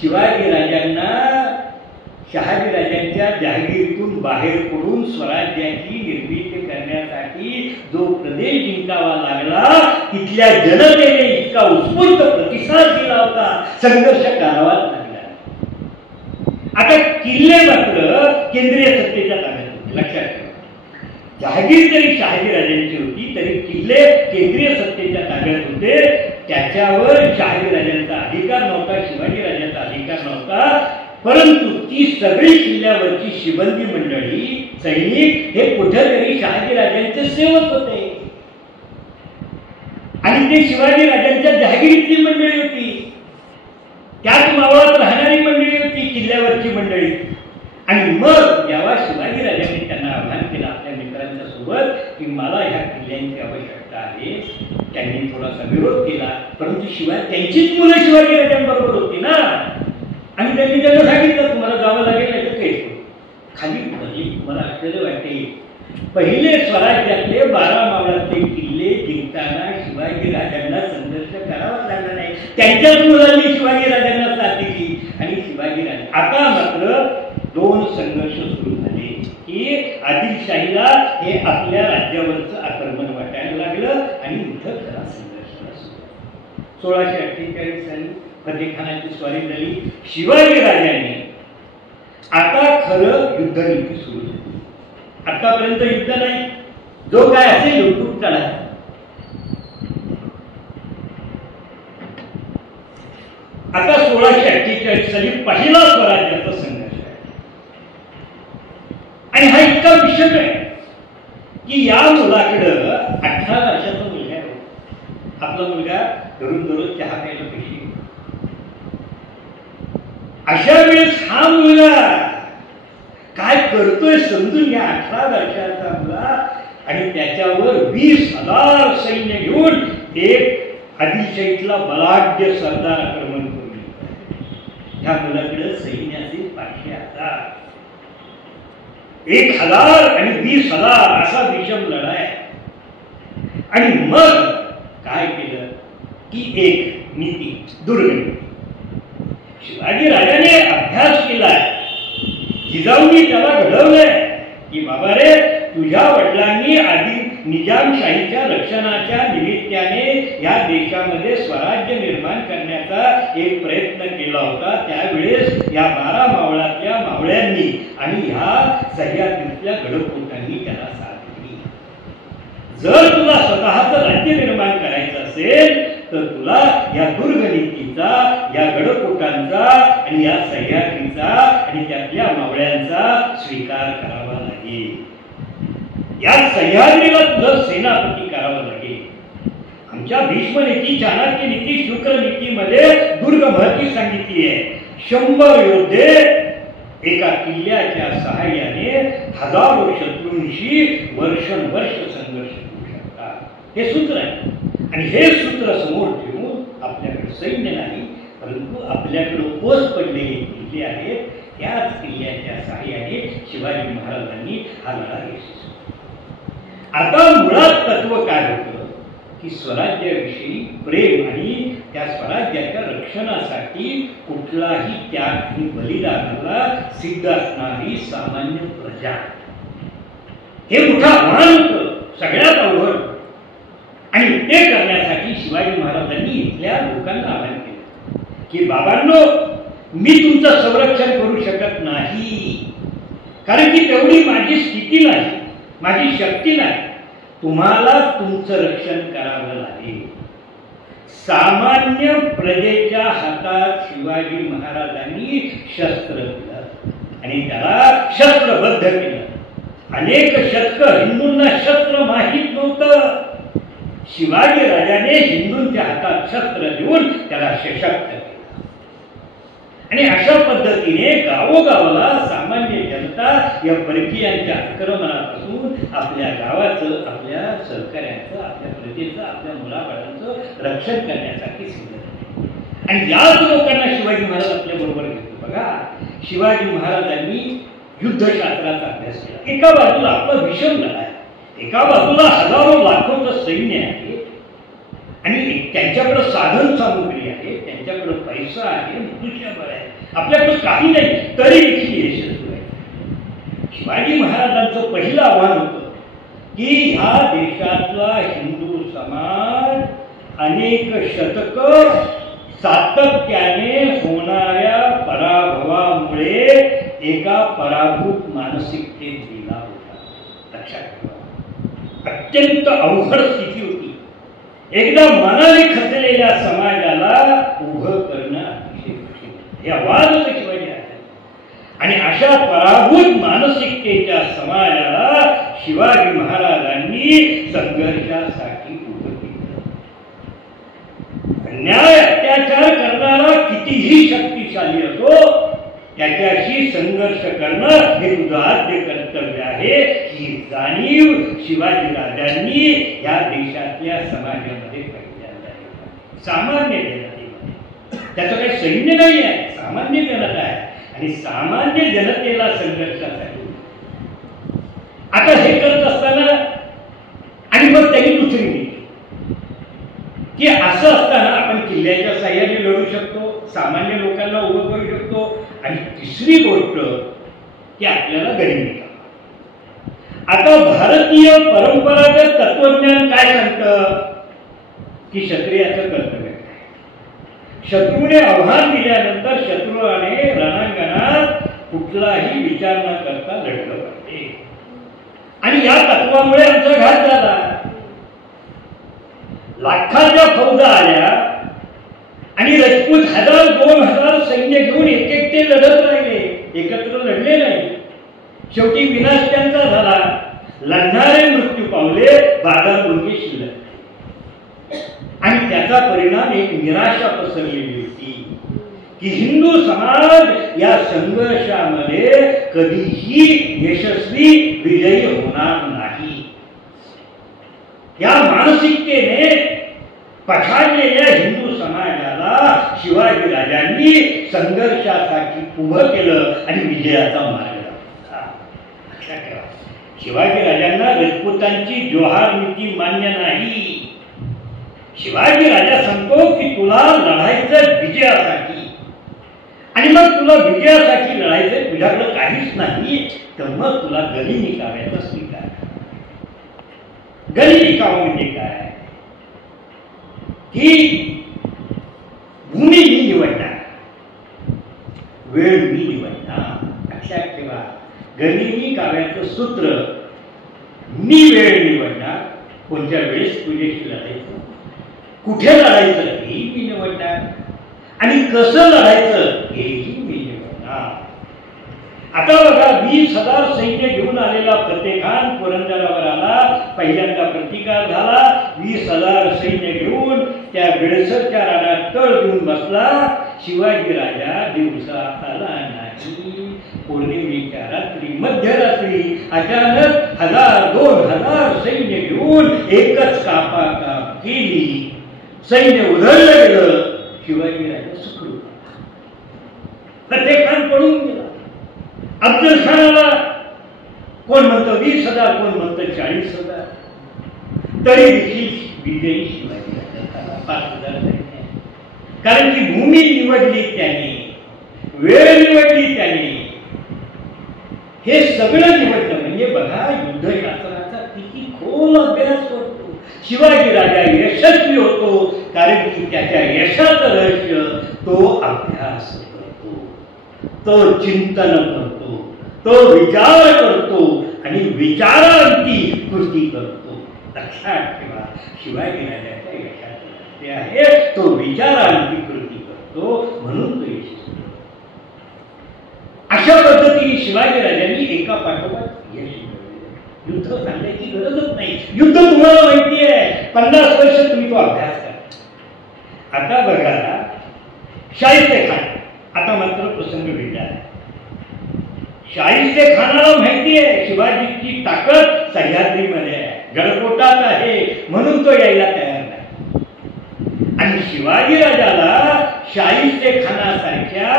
शिवाजी राजांना शहाजी राजांच्या जहागीरीतून बाहेर पडून स्वराज्याची निर्मिती करण्यासाठी जो प्रदेश जिंकावा लागला, तिथल्या जनतेने इतका उत्स्फूर्त प्रतिसाद दिला होता, संघर्ष करावाच लागला. आता किल्ले मात्र केंद्रीय सत्तेच्या ताब्यात होते. लक्षात ठेवा, जहागीर जरी शहाजी राजांची होती तरी किल्ले केंद्रीय सत्तेच्या ताब्यात होते. त्याच्यावर शहाजी राजांचा अधिकार नव्हता, शिवाजी राजांचा अधिकार नव्हता. परंतु ती सगळी किल्ल्यावरची शिबंदी मंडळी, सैनिक हे कुठेतरी शहाजी राजांचे सेवक होते. आणि ते शिवाजी राजांच्या जहागिरीतली मंडळी होती, त्याच मावळात राहणारी मंडळी होती, किल्ल्यावरची मंडळी. आणि मग जेव्हा शिवाजी राजांनी त्यांना आवाहन केलं आपल्या मित्रांच्या सोबत की मला ह्या किल्ल्यांची आवश्यकता आहे, त्यांनी थोडासा विरोध केला. परंतु शिवाय त्यांचीच मुलं शिवाजी राजांबरोबर होती ना. आणि त्यांनी त्यांना सांगितलं तुम्हाला जावं लागेल, नाही तर काही खाली उतरली. मला आश्चर्य वाटते, पहिले स्वराज्यातले 12 मावळातले किल्ले जिंकताना शिवाजी राजांना संघर्ष करावा लागला नाही, त्यांच्याच मुलांनी शिवाजी राजांना साथ दिली. आणि शिवाजी राजा आता मात्र 2 संघर्ष सुरू झाले की आदिलशाहीला हे आपल्या राज्यावरचं आक्रमण वाटायला लागलं आणि इथं खरा संघर्ष सुरू. 1648 साली फतेखानाची स्वारी झाली. शिवाजी राजांनी आता खरं युद्धनीती सुरू झाली. आतापर्यंत युद्ध नाही, जो काय असेल लुटूट चढा. आता 1648 साली पहिला स्वराज्याचा संघर्ष आहे. आणि हा इतका विषम आहे की या मुलाकडं 18 वर्षाचा मुलगा आहे. आपला मुलगा दररोज चहा प्यायला पैसे. अशा वेळेस हा मुलगा काय करतोय समजून घ्या. 18 वर्षाचा मुलगा आणि त्याच्यावर 20,000 सैन्य घेऊन एक आदिलशाहीतला बलाढ्य सरदार आक्रमण करून ह्या मुलाकडे सैन्याचे 500,000, 1,000 आणि 20,000 असा विषम लढा आहे. आणि मग काय केलं की एक नीती, दुर्गणी. शिवाजी राजाने अभ्यास केलाय, जिजाऊंनी त्याला घडवलंय की बाबा रे, तुझ्या वडिलांनी आधी निजामशाहीच्या रक्षणाच्या निमित्ताने या देशामध्ये स्वराज्य निर्माण करण्याचा एक प्रयत्न केला होता. त्यावेळेस या 12 मावळातल्या मावळ्यांनी आणि ह्या सह्याद्रीतल्या गडकोटांनी त्याला साथ दिली. जर तुला स्वतःचं राज्य निर्माण करायचं असेल तर तुला या दुर्गनीतीचा, या गडकोटांचा आणि या सह्याद्रीचा आणि त्यातल्या मावळ्यांचा स्वीकार करावा लागेल. या सह्याद्रीला तुझं सेनापती करावं लागेल. आमच्या भीष्म नीती, चाणक्य नीती, शुक्र नीतीमध्ये दुर्ग महती सांगितली आहे. 100 योद्धे एका किल्ल्याच्या सहाय्याने हजारो शत्रूंशी वर्षानुवर्ष संघर्ष करू शकतात. हे सूत्र आहे. आणि हे सूत्र समोर ठेवून आपल्याकडे सैन्य नाही, परंतु आपल्याकडे ओस पडलेले किल्ले आहेत. त्याच किल्ल्याच्या सहाय्याने शिवाजी महाराजांनी हा लढा यशस्वी. आता मुळात तत्व काय होतं की स्वराज्याविषयी प्रेम आणि त्या स्वराज्याच्या रक्षणासाठी कुठलाही त्याग आणि बलिदानाला सिद्ध असणारी सामान्य प्रजा, हे मोठं आव्हान होतं, सगळ्यात अवघड. आणि ते करण्यासाठी शिवाजी महाराजांनी इथल्या लोकांना आवाहन केलं की बाबांनो, मी तुमचं संरक्षण करू शकत नाही, कारण की तेवढी माझी स्थिती नाही, माझी शक्ती नाही. तुम्हाला तुमचं रक्षण करावं लागेल. सामान्य प्रजेच्या हातात शिवाजी महाराजांनी शस्त्र दिलं आणि त्याला शस्त्रबद्ध केलं. अनेक शतक हिंदूंना शस्त्र माहीत नव्हतं. शिवाजी राजाने हिंदूंच्या हातात शस्त्र देऊन त्याला सशक्त केलं. आणि अशा पद्धतीने गावोगावाला सामान्य जनता या परकीयांच्या आक्रमणापासून आपल्या गावाचं, आपल्या सहकार्याचं, आपल्या प्रजेचं, आपल्या मुलाबाळांचं रक्षण करण्यासाठी सिद्ध झाले. आणि याच लोकांना शिवाजी महाराज आपल्या बरोबर घेतले. बघा, शिवाजी महाराजांनी युद्धशास्त्राचा अभ्यास केला. एका बाजूला आपला विषम लढा आहे, एका बाजूला हजारो लाखोचं सैन्य आहे आणि त्यांच्याकडे साधन सामुग्री आहे, त्यांच्याकडे पैसा आहे, मनुष्यबळ आहे, आपल्याकडे काही नाही, तरी देखील यशस्वी आहे. शिवाजी महाराजांचं पहिलं आव्हान होतं की ह्या देशातला हिंदू समाज अनेक शतक सातत्याने होणाऱ्या पराभवामुळे एका पराभूत मानसिकतेत गेला होता. लक्षात ठेवा, अत्यंत अवघड स्थिती होती. एकदा मनाने खचलेल्या समाजाला उभं करणं अतिशय कठीण. हे आव्हान होतं शिवाजी राजांना. आणि अशा पराभूत मानसिकतेच्या समाजाला शिवाजी महाराजांनी संघर्षासाठी उभं केलं. अन्याय अत्याचार करणारा कितीही शक्तिशाली असो, त्याच्याशी संघर्ष करणं हे तुझं आद्य कर्तव्य आहे, ही जाणीव शिवाजी राजांनी या देशातल्या समाजामध्ये पहिल्यांदा केली. सामान्य जनतेमध्ये, त्याचं काही सैन्य नाही आहे, सामान्य जनता आहे. आणि सामान्य जनतेला संघर्षासाठी आता हे करत असताना आणि मग त्यांनी दुसरी नीती की असं असताना आपण किल्ल्याच्या साह्याने लढू शकतो, सामान्य लोकांना उभं करू शकतो. आणि तिसरी गोष्ट की आपल्याला गरिबी. आता भारतीय परंपरागत तत्वज्ञान काय सांगतं की क्षत्रियाचं कर्तव्य काय. शत्रूने आव्हान दिल्यानंतर शत्रूने रणांगणात कुठलाही विचार न करता लढलं पाहिजे. आणि या तत्वामुळे आमचा घात झाला. लाखाच्या फौजा आल्या आणि राजपूत 1000-2000 सैन्य घेऊन एकटे लढत राहिले, एकत्र लढले नाही. शेवटी विनाश त्यांचा झाला. लढणारे मृत्यू पावले, बाधापुरते शिल्लक. आणि त्याचा परिणाम एक निराशा पसरलेली होती की हिंदू समाज या संघर्षामध्ये कधीही यशस्वी विजयी होणार नाही. या मानसिकतेने पछाडलेल्या हिंदू समाजाला शिवाजी राजांनी संघर्षासाठी उभं केलं आणि विजयाचा मार्ग दाखवला. लक्षात ठेवा, शिवाजी राजांना राजपुतांची जोहार नीती मान्य नाही. शिवाजी राजा सांगतो की तुला लढायचं विजयासाठी, आणि मग तुला विजयासाठी लढायचं, तुझ्याकडे काहीच नाही, तर मग तुला गली निकाव्याचा स्वीकार. गली निकावा म्हणजे काय? ही भूमी मी निवडणार, वेळ मी निवडणार. लक्षात ठेवा, गनिमी काव्याचं सूत्र मी वेळ निवडणार, कोणत्या वेळेस तुझ्याशी लढायचं, कुठे लढायचं हेही मी निवडणार, आणि कसं लढायचं हेही मी निवडणार. आता बघा, 20,000 सैन्य घेऊन आलेला फतेखान पुरंदरावर आला. पहिल्यांदा प्रतिकार झाला. 20,000 सैन्य घेऊन त्या बेळसरच्या रानात तळ देऊन बसला. शिवाजी राजा दिवसा आला नाही. पौर्णिमेच्या रात्री, मध्यरात्री अचानक 1000-2000 सैन्य घेऊन एकच कापाकाप केली. सैन्य उधळलं गेलं. शिवाजी राजा सुखरूप, फतेखान पळून गेला. अफजल खानाला कोण म्हणतं 20,000, कोण म्हणतं 40,000, तरी देखील विजयी शिवाजी राजा 5,000 सैन्य. कारण की भूमी निवडली त्याने, वेळ निवडली त्याने. हे सगळं निवडलं म्हणजे बघा, युद्धशास्त्राचा किती खोल अभ्यास करतो शिवाजी राजा. यशस्वी होतो कारण की त्याच्या यशाचं रहस्य तो अभ्यास करतो, तो चिंतन करतो, तो विचार करतो आणि विचारांती कृती करतो. लक्षात ठेवा, शिवाजी राजाच्या यशाचं रहस्य आहे तो विचारांती कृती करतो, म्हणून तो यशस्वी. अशा पद्धतीने शिवाजी राजांनी एका पाठोपाठ यश मिळवले. युद्ध सांगायची गरजच नाही. युद्ध तुम्हाला माहिती आहे, 50 वर्ष तुम्ही तो अभ्यास करा. आता बघा, शाहिस्ते खान आता मात्र प्रसंग वेगळा आहे. शाहिस्ते खानाला माहिती आहे शिवाजीची ताकद सह्याद्रीमध्ये आहे, गडकोटात आहे, म्हणून तो यायला तयार नाही. आणि शिवाजी राजाला शाहिस्ते खानासारख्या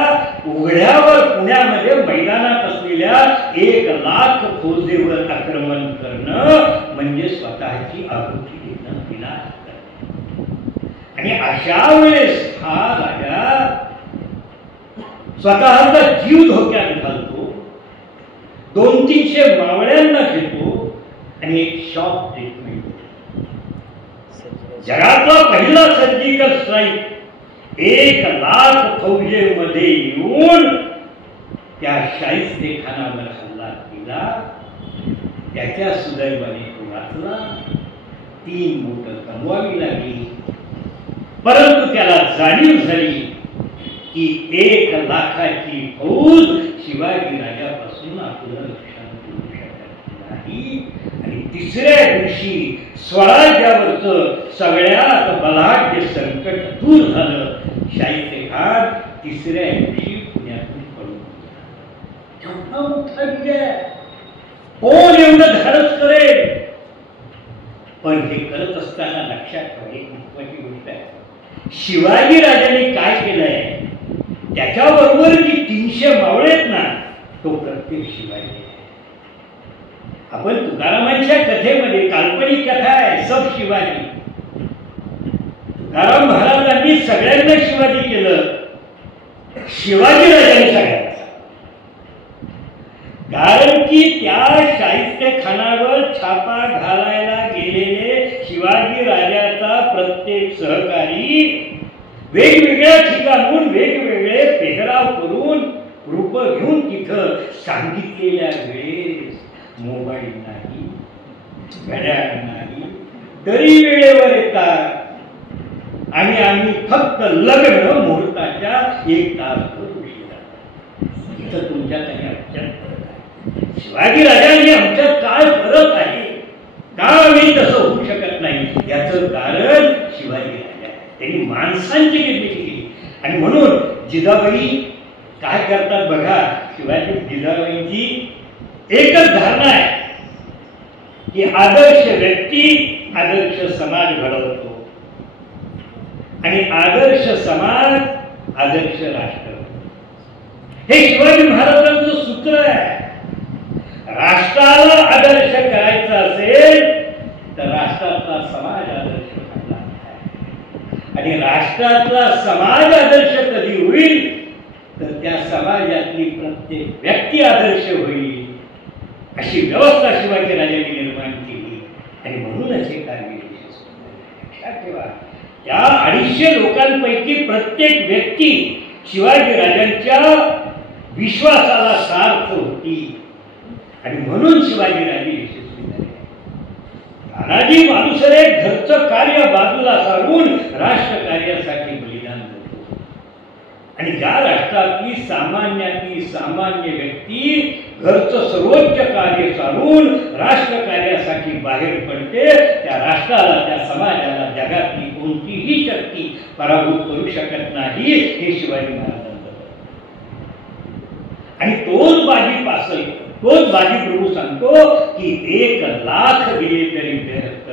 उघड्यावर पुण्यामध्ये मैदानात असलेल्या 1,00,000 फौजेवर आक्रमण करणं म्हणजे स्वतःची आहुती देणं, विनाश करणं. आणि अशा वेळेस हा राजा स्वतःचा जीव धोक्यात घालतो, 200-300 मावळ्यांना घेतो आणि एक शॉक ट्रीटमेंट. जगातला पहिला सर्जिकल स्ट्राईक 1,00,000 फौजेमध्ये येऊन त्या शाहिस्ते खानावर हल्ला केला. त्याच्या सुदैवाने तो वाचला. 3 बोटं गमवावी लागली, परंतु त्याला जाणीव झाली की 1,00,000ची फौज शिवाजी राजापासून आपलं रक्षण करू शकत नाही. आणि तिसऱ्या दिवशी स्वराज्यावरचं सगळ्यात बलाढ्य संकट दूर झालं. शाहिस्ते खान तिसऱ्या दिवशी पुण्यातून पळून केवढा मोठा विजय. कोण एवढं धाडस करेल? पण हे करत असताना लक्षात ठेवा एक महत्वाची गोष्ट आहे. शिवाजी राजाने काय केलंय, त्याच्याबरोबर जी 300 मावळे आहेत ना, तो प्रत्येक शिवाजी आहे. आपण तुकारामांच्या कथेमध्ये काल्पनिक कथा आहे सब शिवाजी. तुकाराम महाराजांनी सगळ्यांना शिवाजी केलं, शिवाजी राजांनी सगळ्यांना. कारण की त्या शाहिस्ते खानावर छापा घालायला गेलेले शिवाजी राजाचा प्रत्येक सहकारी वेगवेगळ्या ठिकाणून वेगवेगळे पेहराव करून रूप घेऊन तिथं सांगितलेल्या वेळेस मोबाईल नाही, घड्याळ नाही, तरी वेळेवर येतात. आणि आम्ही फक्त लग्न मुहूर्ताच्या 1 तास उशिरा. इथं तुमच्यात आणि आमच्यात फरक आहे. शिवाजी राजांनी आमच्यात काय फरक आहे, का आम्ही तसं होऊ शकत नाही, याचं कारण शिवाजी राजा. त्यांनी माणसांची निर्मिती केली. आणि म्हणून जिजाबाई काय करतात बघा, शिवाजी जिजाबाईंची एकच धारणा आहे की आदर्श व्यक्ती आदर्श समाज घडवतो आणि आदर्श समाज आदर्श राष्ट्र. हे शिवाजी महाराजांचं सूत्र आहे. राष्ट्राला आदर्श करायचा असेल तर राष्ट्रातला समाज आदर्श घडला आहे. आणि राष्ट्रातला समाज आदर्श कधी होईल तर त्या समाजातली प्रत्येक व्यक्ती आदर्श होईल. अशी व्यवस्था शिवाजी राजांनी निर्माण केली. आणि म्हणूनच हे कार्य लक्षात ठेवा, त्या 250 लोकांपैकी प्रत्येक व्यक्ती शिवाजी राजांच्या विश्वासाला सार्थ होती. आणि म्हणून शिवाजी राजे यशस्वी झाले. तानाजी मालुसरे घरचं कार्य बाजूला सारून राष्ट्र कार्यासाठी बलिदान देतो. आणि ज्या राष्ट्रातली सामान्यातली सामान्य व्यक्ती घरचं सर्वोच्च कार्य चालून राष्ट्र कार्यासाठी बाहेर पडते, त्या राष्ट्राला, त्या समाजाला जगातली कोणतीही शक्ती पराभूत करू शकत नाही. हे शिवाजी महाराजांचं. आणि तोच बाजी पासल, तोच बाजी प्रभू सांगतो की 1,00,000 दिले तरी व्यर्थ,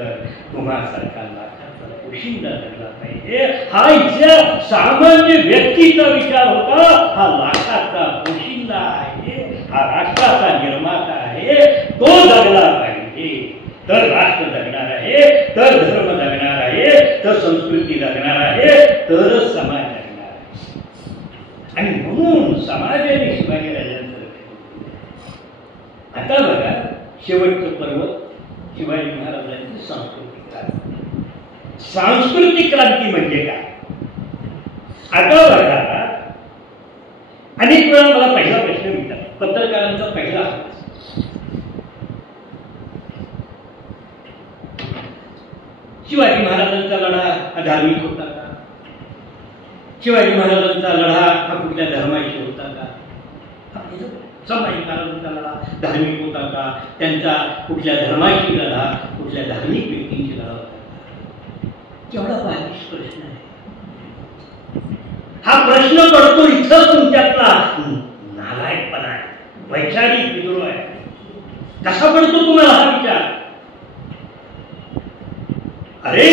तुम्हासारखा लाखाचा पोशिंदा जगला पाहिजे. हा इथल्या सामान्य व्यक्तीचा विचार होता. हा लाखाचा पोशिंदा आहे, हा राष्ट्राचा निर्माता आहे. तो जगला पाहिजे तर राष्ट्र जगणार आहे, तर धर्म जगणार आहे, तर संस्कृती जगणार आहे, तरच समाज जगणार आहे. आणि म्हणून समाजाने शिवाजी राजांचं. आता बघा शेवटचं पर्व शिवाजी महाराजांची सांस्कृतिक क्रांती. सांस्कृतिक क्रांती म्हणजे काय? आता बघा, अनेक वेळा मला पहिला प्रश्न विचारला, पत्रकारांचा पहिला, शिवाजी महाराजांचा लढा हा धार्मिक होता का? शिवाजी महाराजांचा लढा हा कुठल्या धर्माशी होता का? संभाजी महाराजांचा लढा धार्मिक होता का? त्यांचा कुठल्या धर्माशी लढा, कुठल्या धार्मिक व्यक्तींशी लढा होता का? केवढा बालिश प्रश्न आहे हा. प्रश्न पडतो इथं तुमच्यातला नालायकपणा आहे, वैचारिक विद्रोह आहे. कसा पडतो तुम्हाला हा विचार? अरे,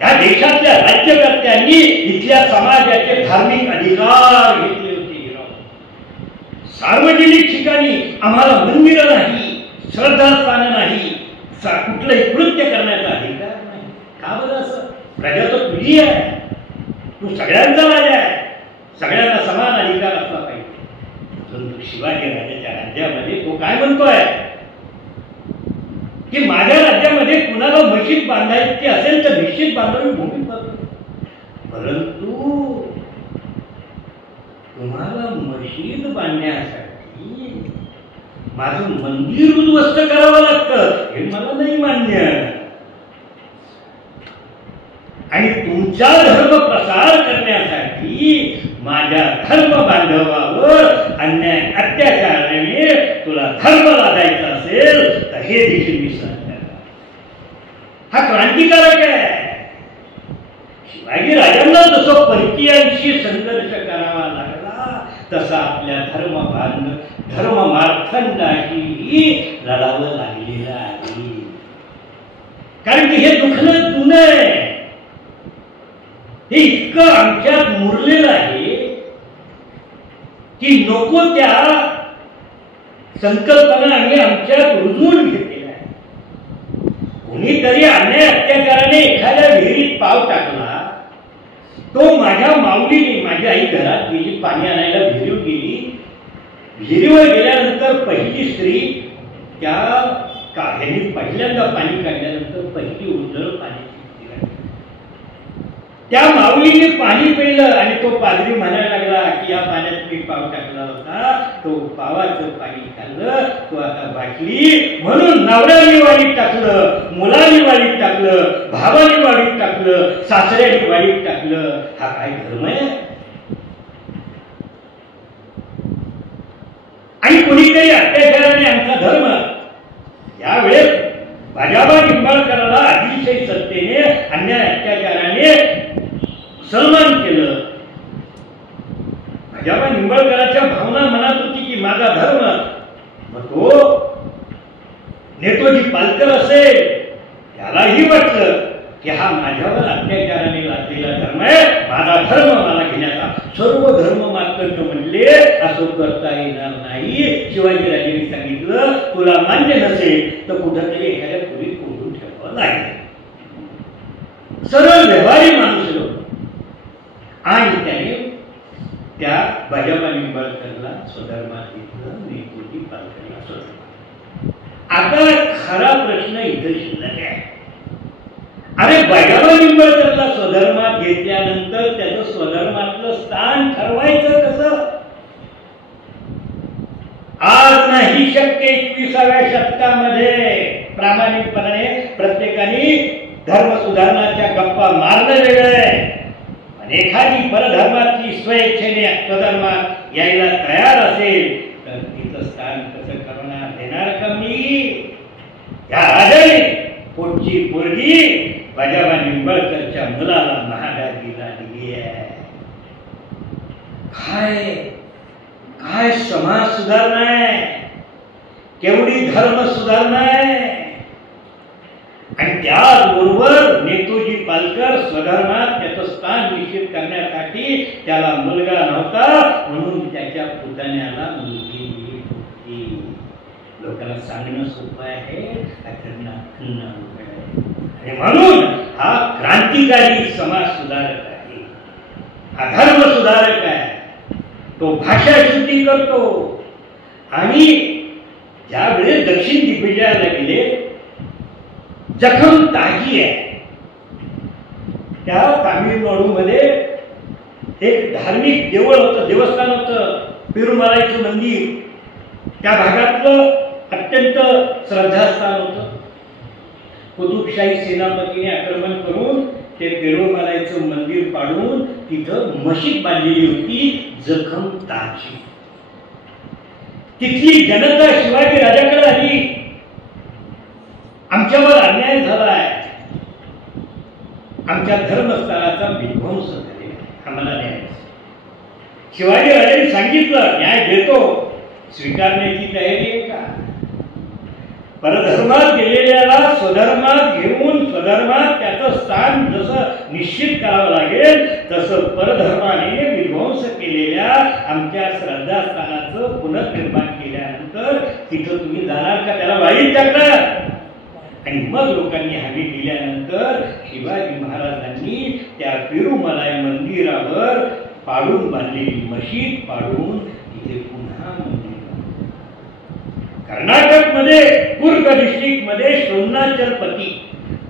या देशातल्या राज्यकर्त्यांनी इथल्या समाजाचे धार्मिक अधिकार घेतले होते. सार्वजनिक ठिकाणी आम्हाला मंदिरं नाही, श्रद्धास्थानं नाही, कुठलंही कृत्य करण्याचा अधिकार नाही. का बरं असं? प्रजा तर तुझी आहे, तू सगळ्यांचा राजा आहे, सगळ्यांना समान अधिकार असला पाहिजे. परंतु शिवाजी राजाच्या राज्यामध्ये तो काय म्हणतोय की माझ्या राज्यामध्ये कुणाला मशीद बांधायची असेल तर निश्चित बांधावी, भूमी बांधतो. परंतु तुम्हाला मशीद बांधण्यासाठी माझं मंदिर उद्ध्वस्त करावं लागतं, हे मला नाही मान्य. आणि तुमचा धर्म प्रसार करण्यासाठी माझ्या धर्म बांधवावर अन्याय अत्याचाराने तुला धर्म लादायचा असेल तर हे देखील मी सहन करणार. हा क्रांतिकारक आहे. शिवाजी राजांना जसं परकीयांशी संघर्ष करावा लागला तसा आपल्या धर्म मार्तंडाशीही लढावं लागलेलं आहे. कारण की हे दुखणं जुनं आहे. हे इतकं आमच्यात मुरलेलं आहे की नको त्या संकल्पना आम्ही आमच्यात रुजवून घेतलेल्या आहे. कोणीतरी अन्याय अत्याचाराने एखाद्या विहिरीत पाव टाकला, तो माझ्या माऊलीने, माझी आई घरात गेली, पाणी आणायला विहिरीवर गेली. विहिरीवर गेल्यानंतर पहिली स्त्री त्या ह्यांनी पहिल्यांदा पाणी काढल्यानंतर पहिली उजळ पाण्याची. त्या माऊलीने पाणी पिलं आणि तो पादरी म्हणायला लागला की या पाण्यात मी पाव टाकला होता, तो पावाचं पाणी खाल्लं, तो आता बाटली. म्हणून नवऱ्याने वाडीत टाकलं, मुलाने वाडीत टाकलं, भावाने वाडीत टाकलं, सासऱ्याने वाडीत टाकलं. हा काय धर्म आहे? आणि कोणीतरी अत्याचाराने आमचा धर्म यावेळेस भाजपा निंबाळकराला अतिशय सत्तेने अन्याय अत्याचाराने सन्मान केलं. भाजपा निंबाळकरांच्या भावना मनात होती की माझा धर्म. मग तो नेतोजी पालकर असेल, त्यालाही वाटलं की हा माझ्यावर अत्याचाराने लादलेला धर्म आहे, माझा धर्म मला घेण्याचा. सर्व धर्म मातकंड म्हणले असं करता येणार नाही. शिवाजीराजांनी सांगितलं तुला मान्य नसेल तर कुठंतरी एखाद्या खोलीत कोंडून ठेवावं लागेल. सरळ व्यवहारी माणूस होता आणि त्याने त्या भाजपा निंबाळकरला स्वधर्मात घेतलं, नेतोजी पालकरला स्वधर्मात. आता खरा प्रश्न इथं शिल्लक आहे. अरे भाजपा निंबाळकरला स्वधर्मात घेतल्यानंतर त्याचं स्वधर्मातलं स्थान ठरवायचं कसं? आज नाही शक्य 21व्या शतकामध्ये प्रामाणिकपणे प्रत्येकाने धर्म सुधारणाच्या गप्पा मारणं वेगळं आहे. एखादी परधर्माची स्वेच्छेने स्वधर्मात यायला तयार असेल तर तिचं स्थान कसं करणार, देणार का मी? या राजाने पोटची पोरगी भाजपा निंबाळकरच्या मुलाला महागाजीला दिली आहे. काय काय समाज सुधारणा आहे, केवढी धर्म सुधारणा आहे. आणि त्याचबरोबर नेतोजी पालकर स्वधर्मात त्याचं स्थान निश्चित करण्यासाठी त्याला मुलगा नव्हता म्हणून त्याच्या पुतण्याला मुलगी दिली होती. लोकांना सांगणं सोपं आहे, आणि म्हणून हा क्रांतिकारी समाज सुधारक आहे, हा धर्म सुधारक आहे. तो भाषा शुद्धी करतो. आणि ज्यावेळेस दक्षिण दिग्विजयाला गेले, जखम ताजी आहे, त्या तामिळनाडूमध्ये एक धार्मिक देवळ होतं, देवस्थान होतं, पेरुमलाईचं मंदिर. त्या भागातलं अत्यंत श्रद्धास्थान होतं. कुतुबशाही सेनापतीने आक्रमण करून ते पेरुमलाईचं मंदिर पाडून तिथं मशीद बांधलेली होती. जखम ताजी. तिथली जनता शिवाजी राजाकडे आली, आमच्यावर अन्याय झालाय, आमच्या धर्मस्थळाचा विध्वंस झालेला, आम्हाला न्याय. शिवाजी राजांनी सांगितलं न्याय देतो, स्वीकारण्याची तयारी आहे का? परधर्मात गेलेल्याला स्वधर्मात घेऊन स्वधर्मात त्याचं स्थान जसं निश्चित करावं लागेल तसं परधर्माने विध्वंस केलेल्या आमच्या श्रद्धास्थानाचं पुनर्निर्माण केल्यानंतर तिथं तुम्ही जाणार का? त्याला वाईट टाकणार. आणि मग लोकांनी हमी दिल्यानंतर शिवाजी महाराजांनी त्या पेरुमलाई मंदिरावर पाडून बांधलेली मशीद पाडून तिथे पुन्हा मंदिर. कर्नाटक मध्ये कुर्ग डिस्ट्रिक्ट मध्ये शोणाचलपती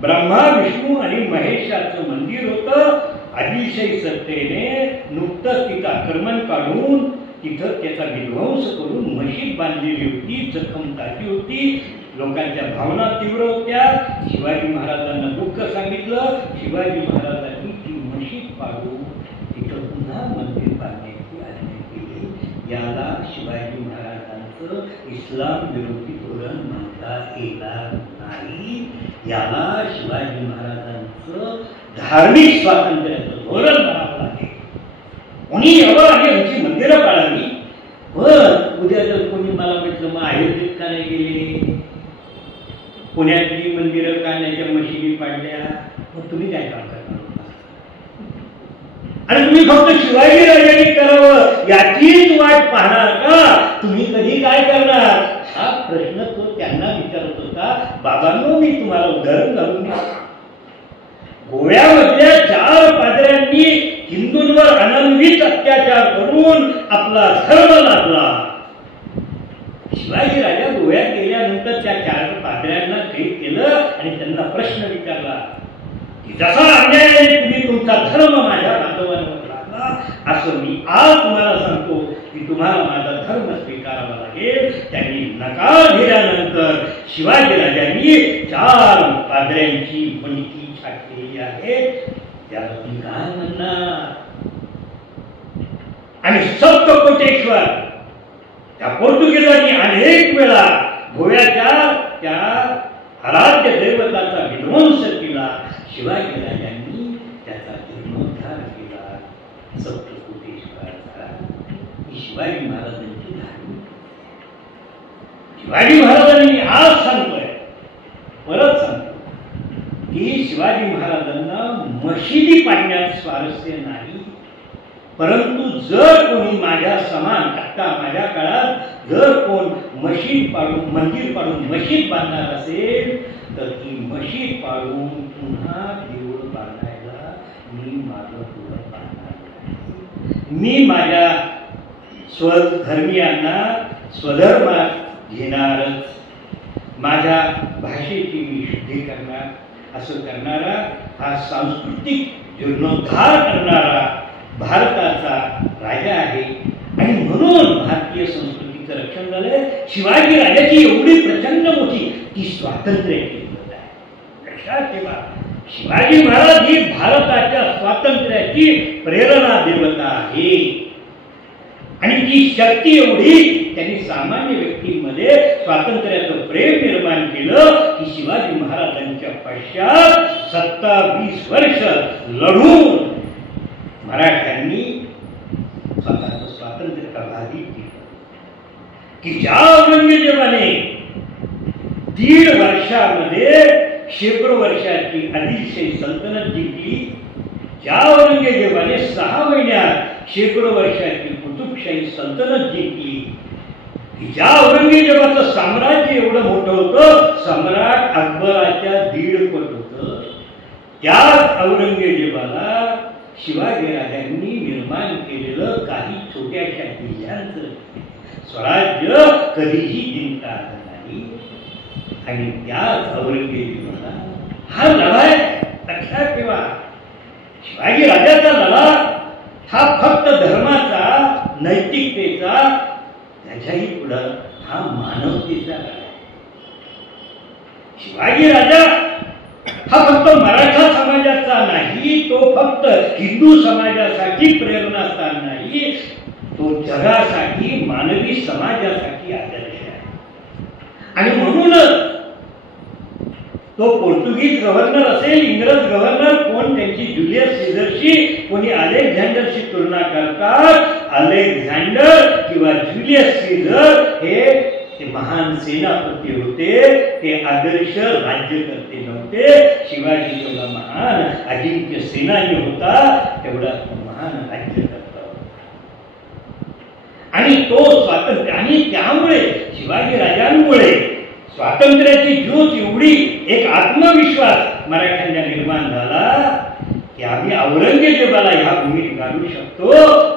ब्रह्मा विष्णू आणि महेशाचं मंदिर होतं. आदिलशाही सत्तेने नुकतंच तिथं आक्रमण काढून तिथं त्याचा विध्वंस करून मशीद बांधलेली होती. जखम ताजी होती. लोकांच्या भावना तीव्र होत्या. शिवाजी महाराजांना दुःख सांगितलं. शिवाजी महाराजांनी ती मशीद पाडून तिथं पुन्हा मंदिर बांधण्याची आज्ञा केली. याला शिवाजी महाराजांचं इस्लाम विरोधी धोरण म्हणता येणार नाही. याला शिवाजी महाराजांचं धार्मिक स्वातंत्र्याचं धोरण म्हणावं लागेल. कोणी यावं आणि आमची मंदिरं पाळावी. पण उद्या जर कोणी मला म्हटलं मग अयोध्येत का नाही गेले, पुण्यातली मंदिरं काढण्याच्या मशिदी पाडल्या, मग तुम्ही काय काम करणार? आणि तुम्ही फक्त शिवाजी राजांनी करावं याचीच वाट पाहणार का? तुम्ही कधी काय करणार? हा प्रश्न तो त्यांना विचारत होता. बाबांनो, मी तुम्हाला उदाहरण घालून द्या. गोव्यामधल्या 4 पाद्र्यांनी हिंदूंवर अनन्वित अत्याचार करून आपला धर्म लादला. शिवाजी राजा गोव्यात गेल्यानंतर त्या 4 पाद्र्यांना कैद केलं आणि त्यांना प्रश्न विचारला की जसा अन्यायाने तुम्ही तुमचा धर्म माझ्या बांधवांवर लादला, असं मी आज तुम्हाला सांगतो की तुम्हाला माझा धर्म स्वीकारावा लागेल. त्यांनी नकार दिल्यानंतर शिवाजीराजांनी 4 पाद्र्यांची मणकी छाटलेली आहे. त्याला तुम्ही काय म्हणणार? आणि सप्तकोटेश्वर त्या पोर्तुगीजांनी अनेक वेळा गोव्याच्या त्या आराध्य दैवताचा विध्वंस केला. शिवाजीराजांनी त्याचा जीर्णोद्धार केला. सप्तकोटेश्वराचा ही शिवाजी महाराजांची धार्मिक. शिवाजी महाराजांनी आज सांगतोय, परत सांगतो की शिवाजी महाराजांना मशिदी पाडण्यात स्वारस्य नाही, परंतु जर कोणी माझ्या समान आता माझ्या काळात जर कोण मशीद पाडून मंदिर पाडून मशीद बांधणार असेल तर ती मशीद पाडून पुन्हा देऊळ बांधायला मी माझं पुढं बांधणार नाही. मी माझ्या स्वधर्मियांना स्वधर्मात घेणारच. माझ्या भाषेची मी शुद्धी करणार. असं करणारा हा सांस्कृतिक जीर्णोद्धार करणारा भारताचा राजा आहे. आणि म्हणून भारतीय संस्कृतीचं रक्षण झालंय. शिवाजी राजाची एवढी प्रचंड मोठी ती स्वातंत्र्याची पद्धत आहे. लक्षात ठेवा, शिवाजी महाराज ही भारताच्या स्वातंत्र्याची प्रेरणा देवता आहे. आणि ती शक्ती एवढी त्यांनी सामान्य व्यक्तींमध्ये स्वातंत्र्याचं प्रेम निर्माण केलं की शिवाजी महाराजांच्या पश्चात 27 वर्ष लढून मराठ्यांनी स्वतःचं स्वातंत्र्य प्रभावित केलं. की ज्या औरंगजेबाने 1.5 वर्षामध्ये शेकडो वर्षाची आदिलशाही सल्तनत जिंकली, ज्या औरंगजेबाने 6 महिन्यात शेकडो वर्षाची कुतुबशाही सल्तनत जिंकली, ज्या औरंगजेबाचं साम्राज्य एवढं मोठं होतं, सम्राट अकबराच्या 1.5 पट होतं, त्याच औरंगजेबाला शिवाजीराजांनी निर्माण केलेलं काही छोट्याशा जिल्ह्यांचं स्वराज्य कधीही जिंकता आलं नाही. आणि त्याच औरंगजेबाला हा लढा आहे. लक्षात ठेवा, शिवाजी राजाचा लढा हा फक्त धर्माचा, नैतिकतेचा, त्याच्याही पुढं हा मानवतेचा लढा आहे. शिवाजी राजा हा फक्त मराठा समाजाचा नाही, तो फक्त हिंदू समाजासाठी प्रेरणास्थान नाही, तो जगासाठी, मानवी समाजासाठी आदर्श आहे. आणि म्हणूनच तो पोर्तुगीज गव्हर्नर असेल, इंग्रज गव्हर्नर, कोण त्यांची जुलियस सीझरशी, कोणी अलेक्झांडरशी तुलना करतात. अलेक्झांडर किंवा जुलियस सीझर हे महान सेनापती होते, ते आदर्श राज्यकर्ते नव्हते. शिवाजी जेवढा महान अजिंक्य सेनानी होता तेवढा महान राज्यकर्ता होता. आणि तो स्वातंत्र्य, आणि त्यामुळे शिवाजी राजांमुळे स्वातंत्र्याची ज्योत एवढी एक आत्मविश्वास मराठ्यांना निर्माण झाला की आम्ही औरंगजेबाला ह्या भूमीत घालू शकतो,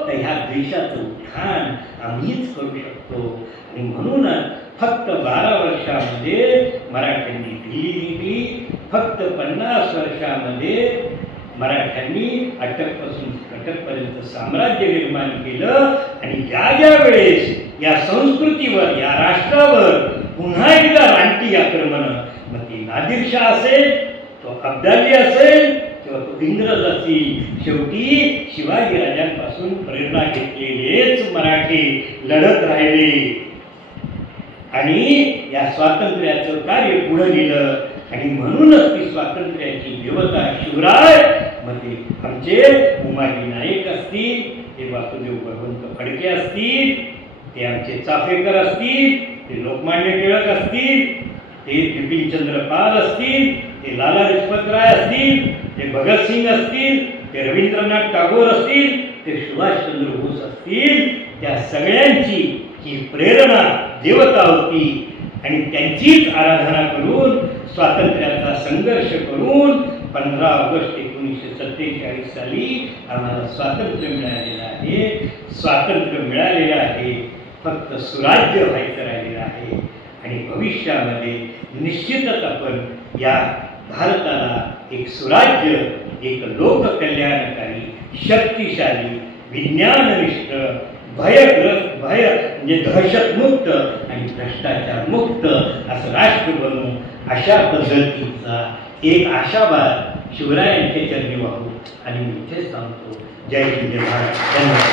तर ह्या देशाचं उत्थान आम्हीच करू शकतो. आणि म्हणूनच फक्त 12 वर्षामध्ये मराठ्यांनी दिल्ली जिंकली. फक्त 50 वर्षामध्ये मराठ्यांनी अटकपासून कटकपर्यंत साम्राज्य निर्माण केलं. आणि ज्या ज्या वेळेस या संस्कृतीवर, या राष्ट्रावर पुन्हा एकदा रानटी आक्रमण, मग ती नादिरशाह असेल, तो अब्दाली असेल किंवा तो इंग्रज असतील, शेवटी शिवाजी राजांपासून प्रेरणा घेतलेलेच मराठी लढत राहिले आणि या स्वातंत्र्याचं कार्य पुढे गेलं. आणि म्हणूनच ती स्वातंत्र्याची देवता शिवराय, मग ते आमचे उमाजी नाईक असतील, ते वासुदेव भगवंत फडके असतील, ते आमचे चाफेकर असतील, ते लोकमान्य टिळक असतील, ते बिपिनचंद्र पाल असतील, ते लाला लजपतराय असतील, ते भगतसिंग असतील, ते रवींद्रनाथ टागोर असतील, ते सुभाषचंद्र बोस असतील, त्या सगळ्यांची ही प्रेरणा देवता होती. आणि त्यांचीच आराधना करून, स्वातंत्र्याचा संघर्ष करून 15 ऑगस्ट 1947 साली आम्हाला स्वातंत्र्य मिळालेलं आहे. स्वातंत्र्य मिळालेलं आहे, फक्त सुराज्य व्हायचं राहिलेलं आहे. आणि भविष्यामध्ये निश्चितच आपण या भारताला एक सुराज्य, एक लोककल्याणकारी, शक्तिशाली, विज्ञाननिष्ठ, भय म्हणजे दहशतमुक्त आणि भ्रष्टाचारमुक्त असं राष्ट्र बनू, अशा पद्धतीचा एक आशावाद शिवरायांच्या चरणी वाहू आणि मी इथेच सांगतो. जय हिंद, जय भारत. धन्यवाद.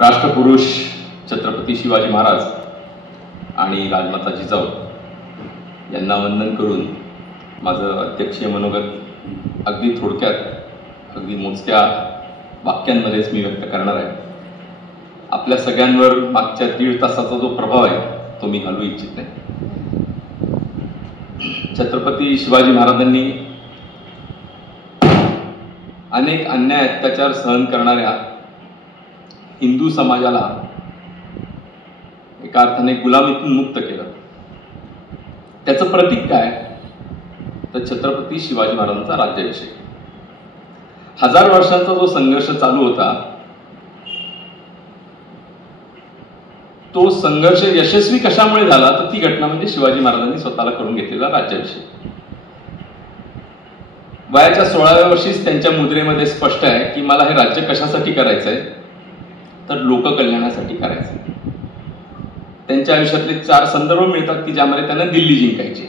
राष्ट्रपुरुष छत्रपती शिवाजी महाराज आणि राजमाता जिजाऊ यांना वंदन करून माझं अध्यक्षीय मनोगत अगदी थोडक्यात, अगदी मोजक्या वाक्यांमध्येच मी व्यक्त करणार आहे. आपल्या सगळ्यांवर मागच्या 1.5 तासाचा जो प्रभाव आहे तो मी घालू इच्छित नाही. छत्रपती शिवाजी महाराजांनी अनेक अन्याय अत्याचार सहन करणाऱ्या हिंदू समाजाला एका अर्थाने गुलामीतून मुक्त केलं. त्याचं प्रतीक काय तर छत्रपती शिवाजी महाराजांचा राज्याभिषेक. 1000 वर्षांचा जो संघर्ष चालू होता तो संघर्ष यशस्वी कशामुळे झाला तर ती घटना म्हणजे शिवाजी महाराजांनी स्वतःला करून घेतलेला राज्याभिषेक. वयाच्या 16व्या वर्षीच त्यांच्या मुद्रेमध्ये स्पष्ट आहे की मला हे राज्य कशासाठी करायचंय तर लोककल्याणासाठी करायचंय. त्यांच्या आयुष्यातले 4 संदर्भ मिळतात की ज्यामध्ये त्यांना दिल्ली जिंकायची.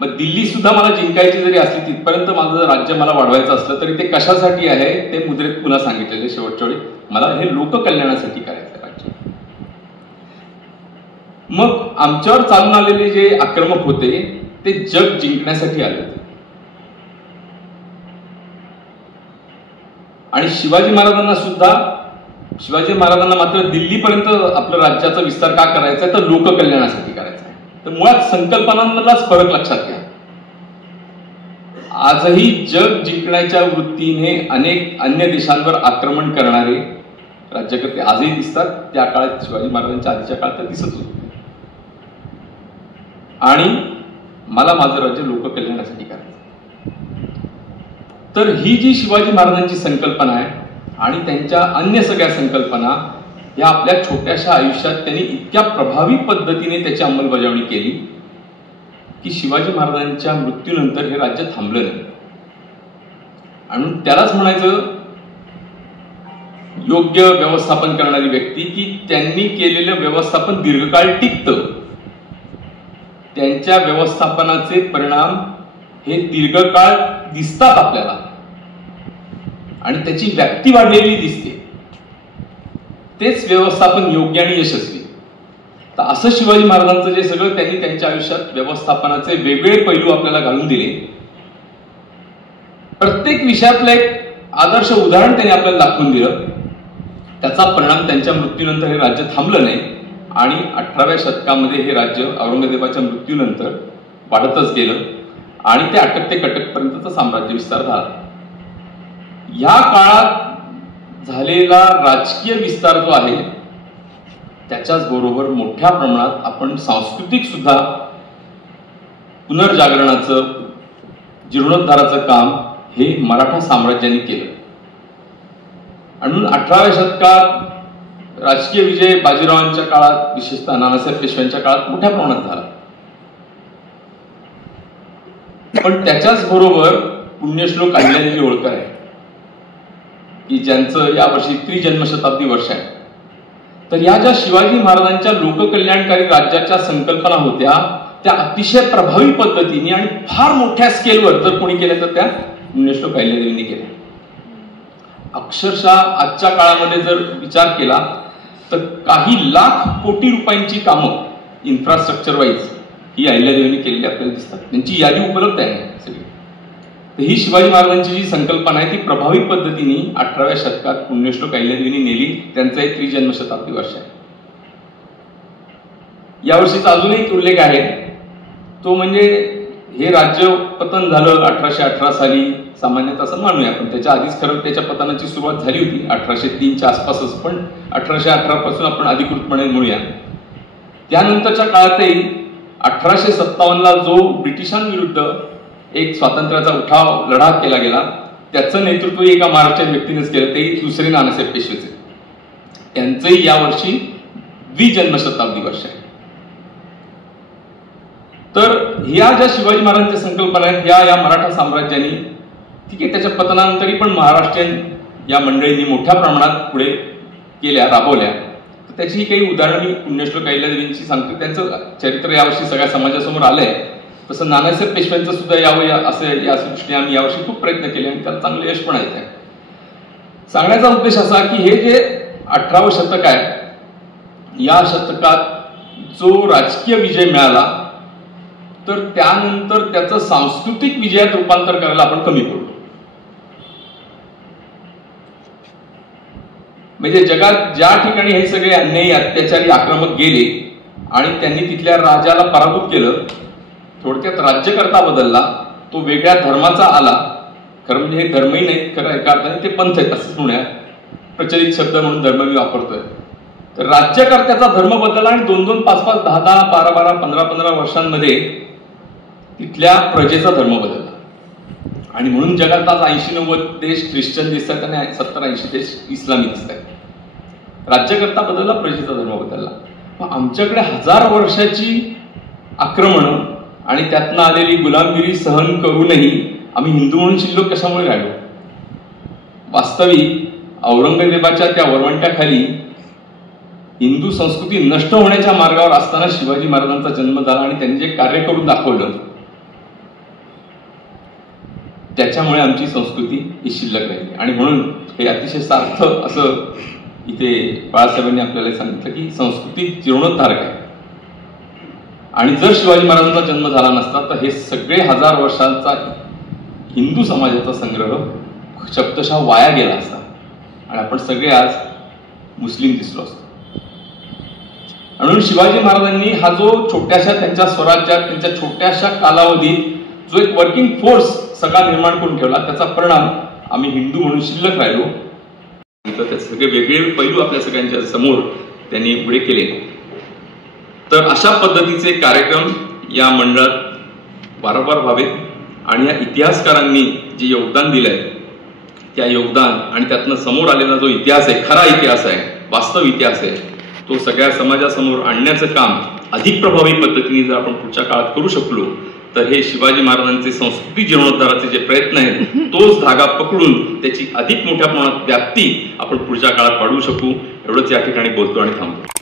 मग दिल्ली सुद्धा मला जिंकायची जरी असली तिथपर्यंत माझं राज्य मला वाढवायचं असलं तरी ते कशासाठी आहे ते मुद्रेत पुन्हा सांगितलेले शेवटच्या वेळी मला हे लोककल्याणासाठी करायचं राज्य. मग आमच्यावर चालून आलेले जे आक्रमक होते ते जग जिंकण्यासाठी आले होते आणि शिवाजी महाराजांना मात्र दिल्लीपर्यंत आपलं राज्याचा विस्तार का करायचा तर लोककल्याणासाठी करायचा आहे. तर मुळात संकल्पनांमधलाच फरक लक्षात घ्या. आजही जग जिंकण्याच्या वृत्तीने अनेक अन्य देशांवर आक्रमण करणारे राज्यकर्ते आजही दिसतात. त्या काळात शिवाजी महाराजांच्या आधीच्या काळात तर दिसत होते. आणि मला माझं राज्य लोककल्याणासाठी करायचं. तर ही जी शिवाजी महाराजांची संकल्पना आहे आणि त्यांच्या अन्य सगळ्या संकल्पना या आपल्या छोट्याशा आयुष्यात त्यांनी इतक्या प्रभावी पद्धतीने त्याची अंमलबजावणी केली की शिवाजी महाराजांच्या मृत्यूनंतर हे राज्य थांबलं नाही. आणि त्यालाच म्हणायचं योग्य व्यवस्थापन करणारी व्यक्ती की त्यांनी केलेलं व्यवस्थापन दीर्घकाळ टिकतं. त्यांच्या व्यवस्थापनाचे परिणाम हे दीर्घकाळ दिसतात आपल्याला आणि त्याची व्याप्ती वाढलेली दिसते. तेच व्यवस्थापन योग्य आणि यशस्वी. तर असं शिवाजी महाराजांचं जे सगळं त्यांनी त्यांच्या आयुष्यात व्यवस्थापनाचे वेगवेगळे पैलू आपल्याला घालून दिले. प्रत्येक विषयातलं एक आदर्श उदाहरण त्यांनी आपल्याला दाखवून दिलं. त्याचा परिणाम त्यांच्या मृत्यूनंतर हे राज्य थांबलं नाही आणि 18व्या शतकामध्ये हे राज्य औरंगजेबाच्या मृत्यूनंतर वाढतच गेलं आणि ते अटक ते कटकपर्यंतचा साम्राज्य विस्तार झाला. या काळात झालेला राजकीय विस्तार जो आहे त्याच्याच बरोबर मोठ्या प्रमाणात आपण सांस्कृतिक सुद्धा पुनर्जागरणाचं जीर्णोद्धाराचं काम हे मराठा साम्राज्याने केलं. आणि 18व्या शतकात राजकीय विजय बाजीरावांच्या काळात विशेषतः नानासाहेब पेशव्यांच्या काळात मोठ्या प्रमाणात झाला. पण त्याच्याच बरोबर पुण्यश्लोक अहिल्यादेवी होळकर आहे की ज्यांचं यावर्षी त्रिजन्मशताब्दी वर्ष आहे. तर या ज्या शिवाजी महाराजांच्या लोककल्याणकारी राज्याच्या संकल्पना होत्या त्या अतिशय प्रभावी पद्धतीने आणि फार मोठ्या स्केलवर जर कोणी केल्या तर त्या पुण्यश्लोक अहिल्यादेवींनी केल्या. अक्षरशः आजच्या काळामध्ये जर विचार केला तर काही लाख कोटी रुपयांची कामं इन्फ्रास्ट्रक्चर वाईज ही अहिल्यादेवींनी केलेली आपल्याला दिसतात. त्यांची यादी उपलब्ध आहे सगळी. तर ही शिवाजी महाराजांची जी संकल्पना आहे ती प्रभावी पद्धतीने 18व्या शतकात पुण्यश्लोक अहिल्यादेवींनी नेली. त्यांचा एक त्रिजन्मशताब्दी वर्ष आहे. यावर्षीचा अजून एक उल्लेख आहे तो म्हणजे हे राज्य पतन झालं 1818 साली सामान्यतः असं मानूया. पण त्याच्या आधीच खरं त्याच्या पतनाची सुरुवात झाली होती 1803च्या आसपासच. पण 1818 पासून आपण अधिकृतपणे म्हणूया. त्यानंतरच्या काळातही 1857ला जो ब्रिटिशांविरुद्ध एक स्वातंत्र्याचा उठाव लढा केला गेला त्याचं नेतृत्व एका महाराष्ट्रीयन व्यक्तीनेच केलं. तेही दुसरे नानासाहेब पेशवेचे. त्यांचंही यावर्षी द्विजन्मशताब्दी वर्ष आहे. तर ह्या ज्या शिवाजी महाराजांच्या संकल्पना आहेत या मराठा साम्राज्याने, ठीक आहे, त्याच्या पतनानंतरही पण महाराष्ट्रीयन या मंडळींनी मोठ्या प्रमाणात पुढे केल्या, राबवल्या. तर त्याची काही उदाहरणं मी पुण्यश्लोक अहिल्यादेवींची सांगतो. त्यांचं चरित्र यावर्षी सगळ्या समाजासमोर आलंय. तसं नानासाहेब पेशव्यांचं सुद्धा यावं असं या दृष्टीने आम्ही यावर्षी खूप प्रयत्न केले आणि त्याला चांगलं यश पण आहे. सांगण्याचा उद्देश असा की हे जे 18वं शतक आहे, या शतकात जो राजकीय विजय मिळाला तर त्यानंतर त्याचं सांस्कृतिक विजयात रूपांतर करायला आपण कमी पडलो. म्हणजे जगात ज्या ठिकाणी हे सगळे अन्यायी अत्याचारी आक्रमक गेले आणि त्यांनी तिथल्या राजाला पराभूत केलं, थोडक्यात राज्यकर्ता बदलला, तो वेगळ्या धर्माचा आला. खरं म्हणजे हे धर्मही नाहीत, खरं एका अर्थाने ते पंथ आहेत असंच म्हणूया, प्रचलित शब्द म्हणून धर्म मी वापरतोय. तर राज्यकर्त्याचा धर्म बदलला आणि 2-2, 5-5, 10-10, 12-12, 15-15 वर्षांमध्ये तिथल्या प्रजेचा धर्म बदलला. आणि म्हणून जगात आज 80-90 देश ख्रिश्चन दिसतात आणि 70-80 देश इस्लामी दिसतात. राज्यकर्ता बदलला, प्रजेचा धर्म बदलला. मग आमच्याकडे 1000 वर्षाची आक्रमण आणि त्यातनं आलेली गुलामगिरी सहन करूनही आम्ही हिंदू म्हणून शिल्लक कशामुळे राहिलो? वास्तविक औरंगजेबाच्या त्या वरवंट्याखाली हिंदू संस्कृती नष्ट होण्याच्या मार्गावर असताना शिवाजी महाराजांचा जन्म झाला आणि त्यांनी जे कार्य करून दाखवलं त्याच्यामुळे आमची संस्कृती ही शिल्लक राहिली. आणि म्हणून हे अतिशय सार्थ असं इथे बाळासाहेबांनी आपल्याला सांगितलं की संस्कृती जीर्णोद्धारक आहे. आणि जर शिवाजी महाराजांचा जन्म झाला नसता तर हे सगळे 1000 वर्षांचा हिंदू समाजाचा संग्रह शब्दशः वाया गेला असता आणि आपण सगळे आज मुस्लिम दिसलो असतो. म्हणून शिवाजी महाराजांनी हा जो छोट्याशा त्यांच्या स्वराज्यात, त्यांच्या छोट्याशा कालावधीत जो एक वर्किंग फोर्स सगळा निर्माण करून ठेवला, त्याचा परिणाम आम्ही हिंदू म्हणून शिल्लक राहिलो. त्याचे सगळे वेगळे पैलू आपल्या सगळ्यांच्या समोर त्यांनी पुढे केले. तर अशा पद्धतीचे कार्यक्रम या मंडळात वारंवार व्हावेत आणि या इतिहासकारांनी जे योगदान दिलंय त्या योगदान आणि त्यातनं समोर आलेला जो इतिहास आहे, खरा इतिहास आहे, वास्तव इतिहास आहे, तो सगळ्या समाजासमोर आणण्याचं काम अधिक प्रभावी पद्धतीने जर आपण पुढच्या काळात करू शकलो तर हे शिवाजी महाराजांचे संस्कृती जीर्णोद्धाराचे जे प्रयत्न आहेत तोच धागा पकडून त्याची अधिक मोठ्या प्रमाणात व्याप्ती आपण पुढच्या काळात वाढवू शकू. एवढंच या ठिकाणी बोलतो आणि थांबतो.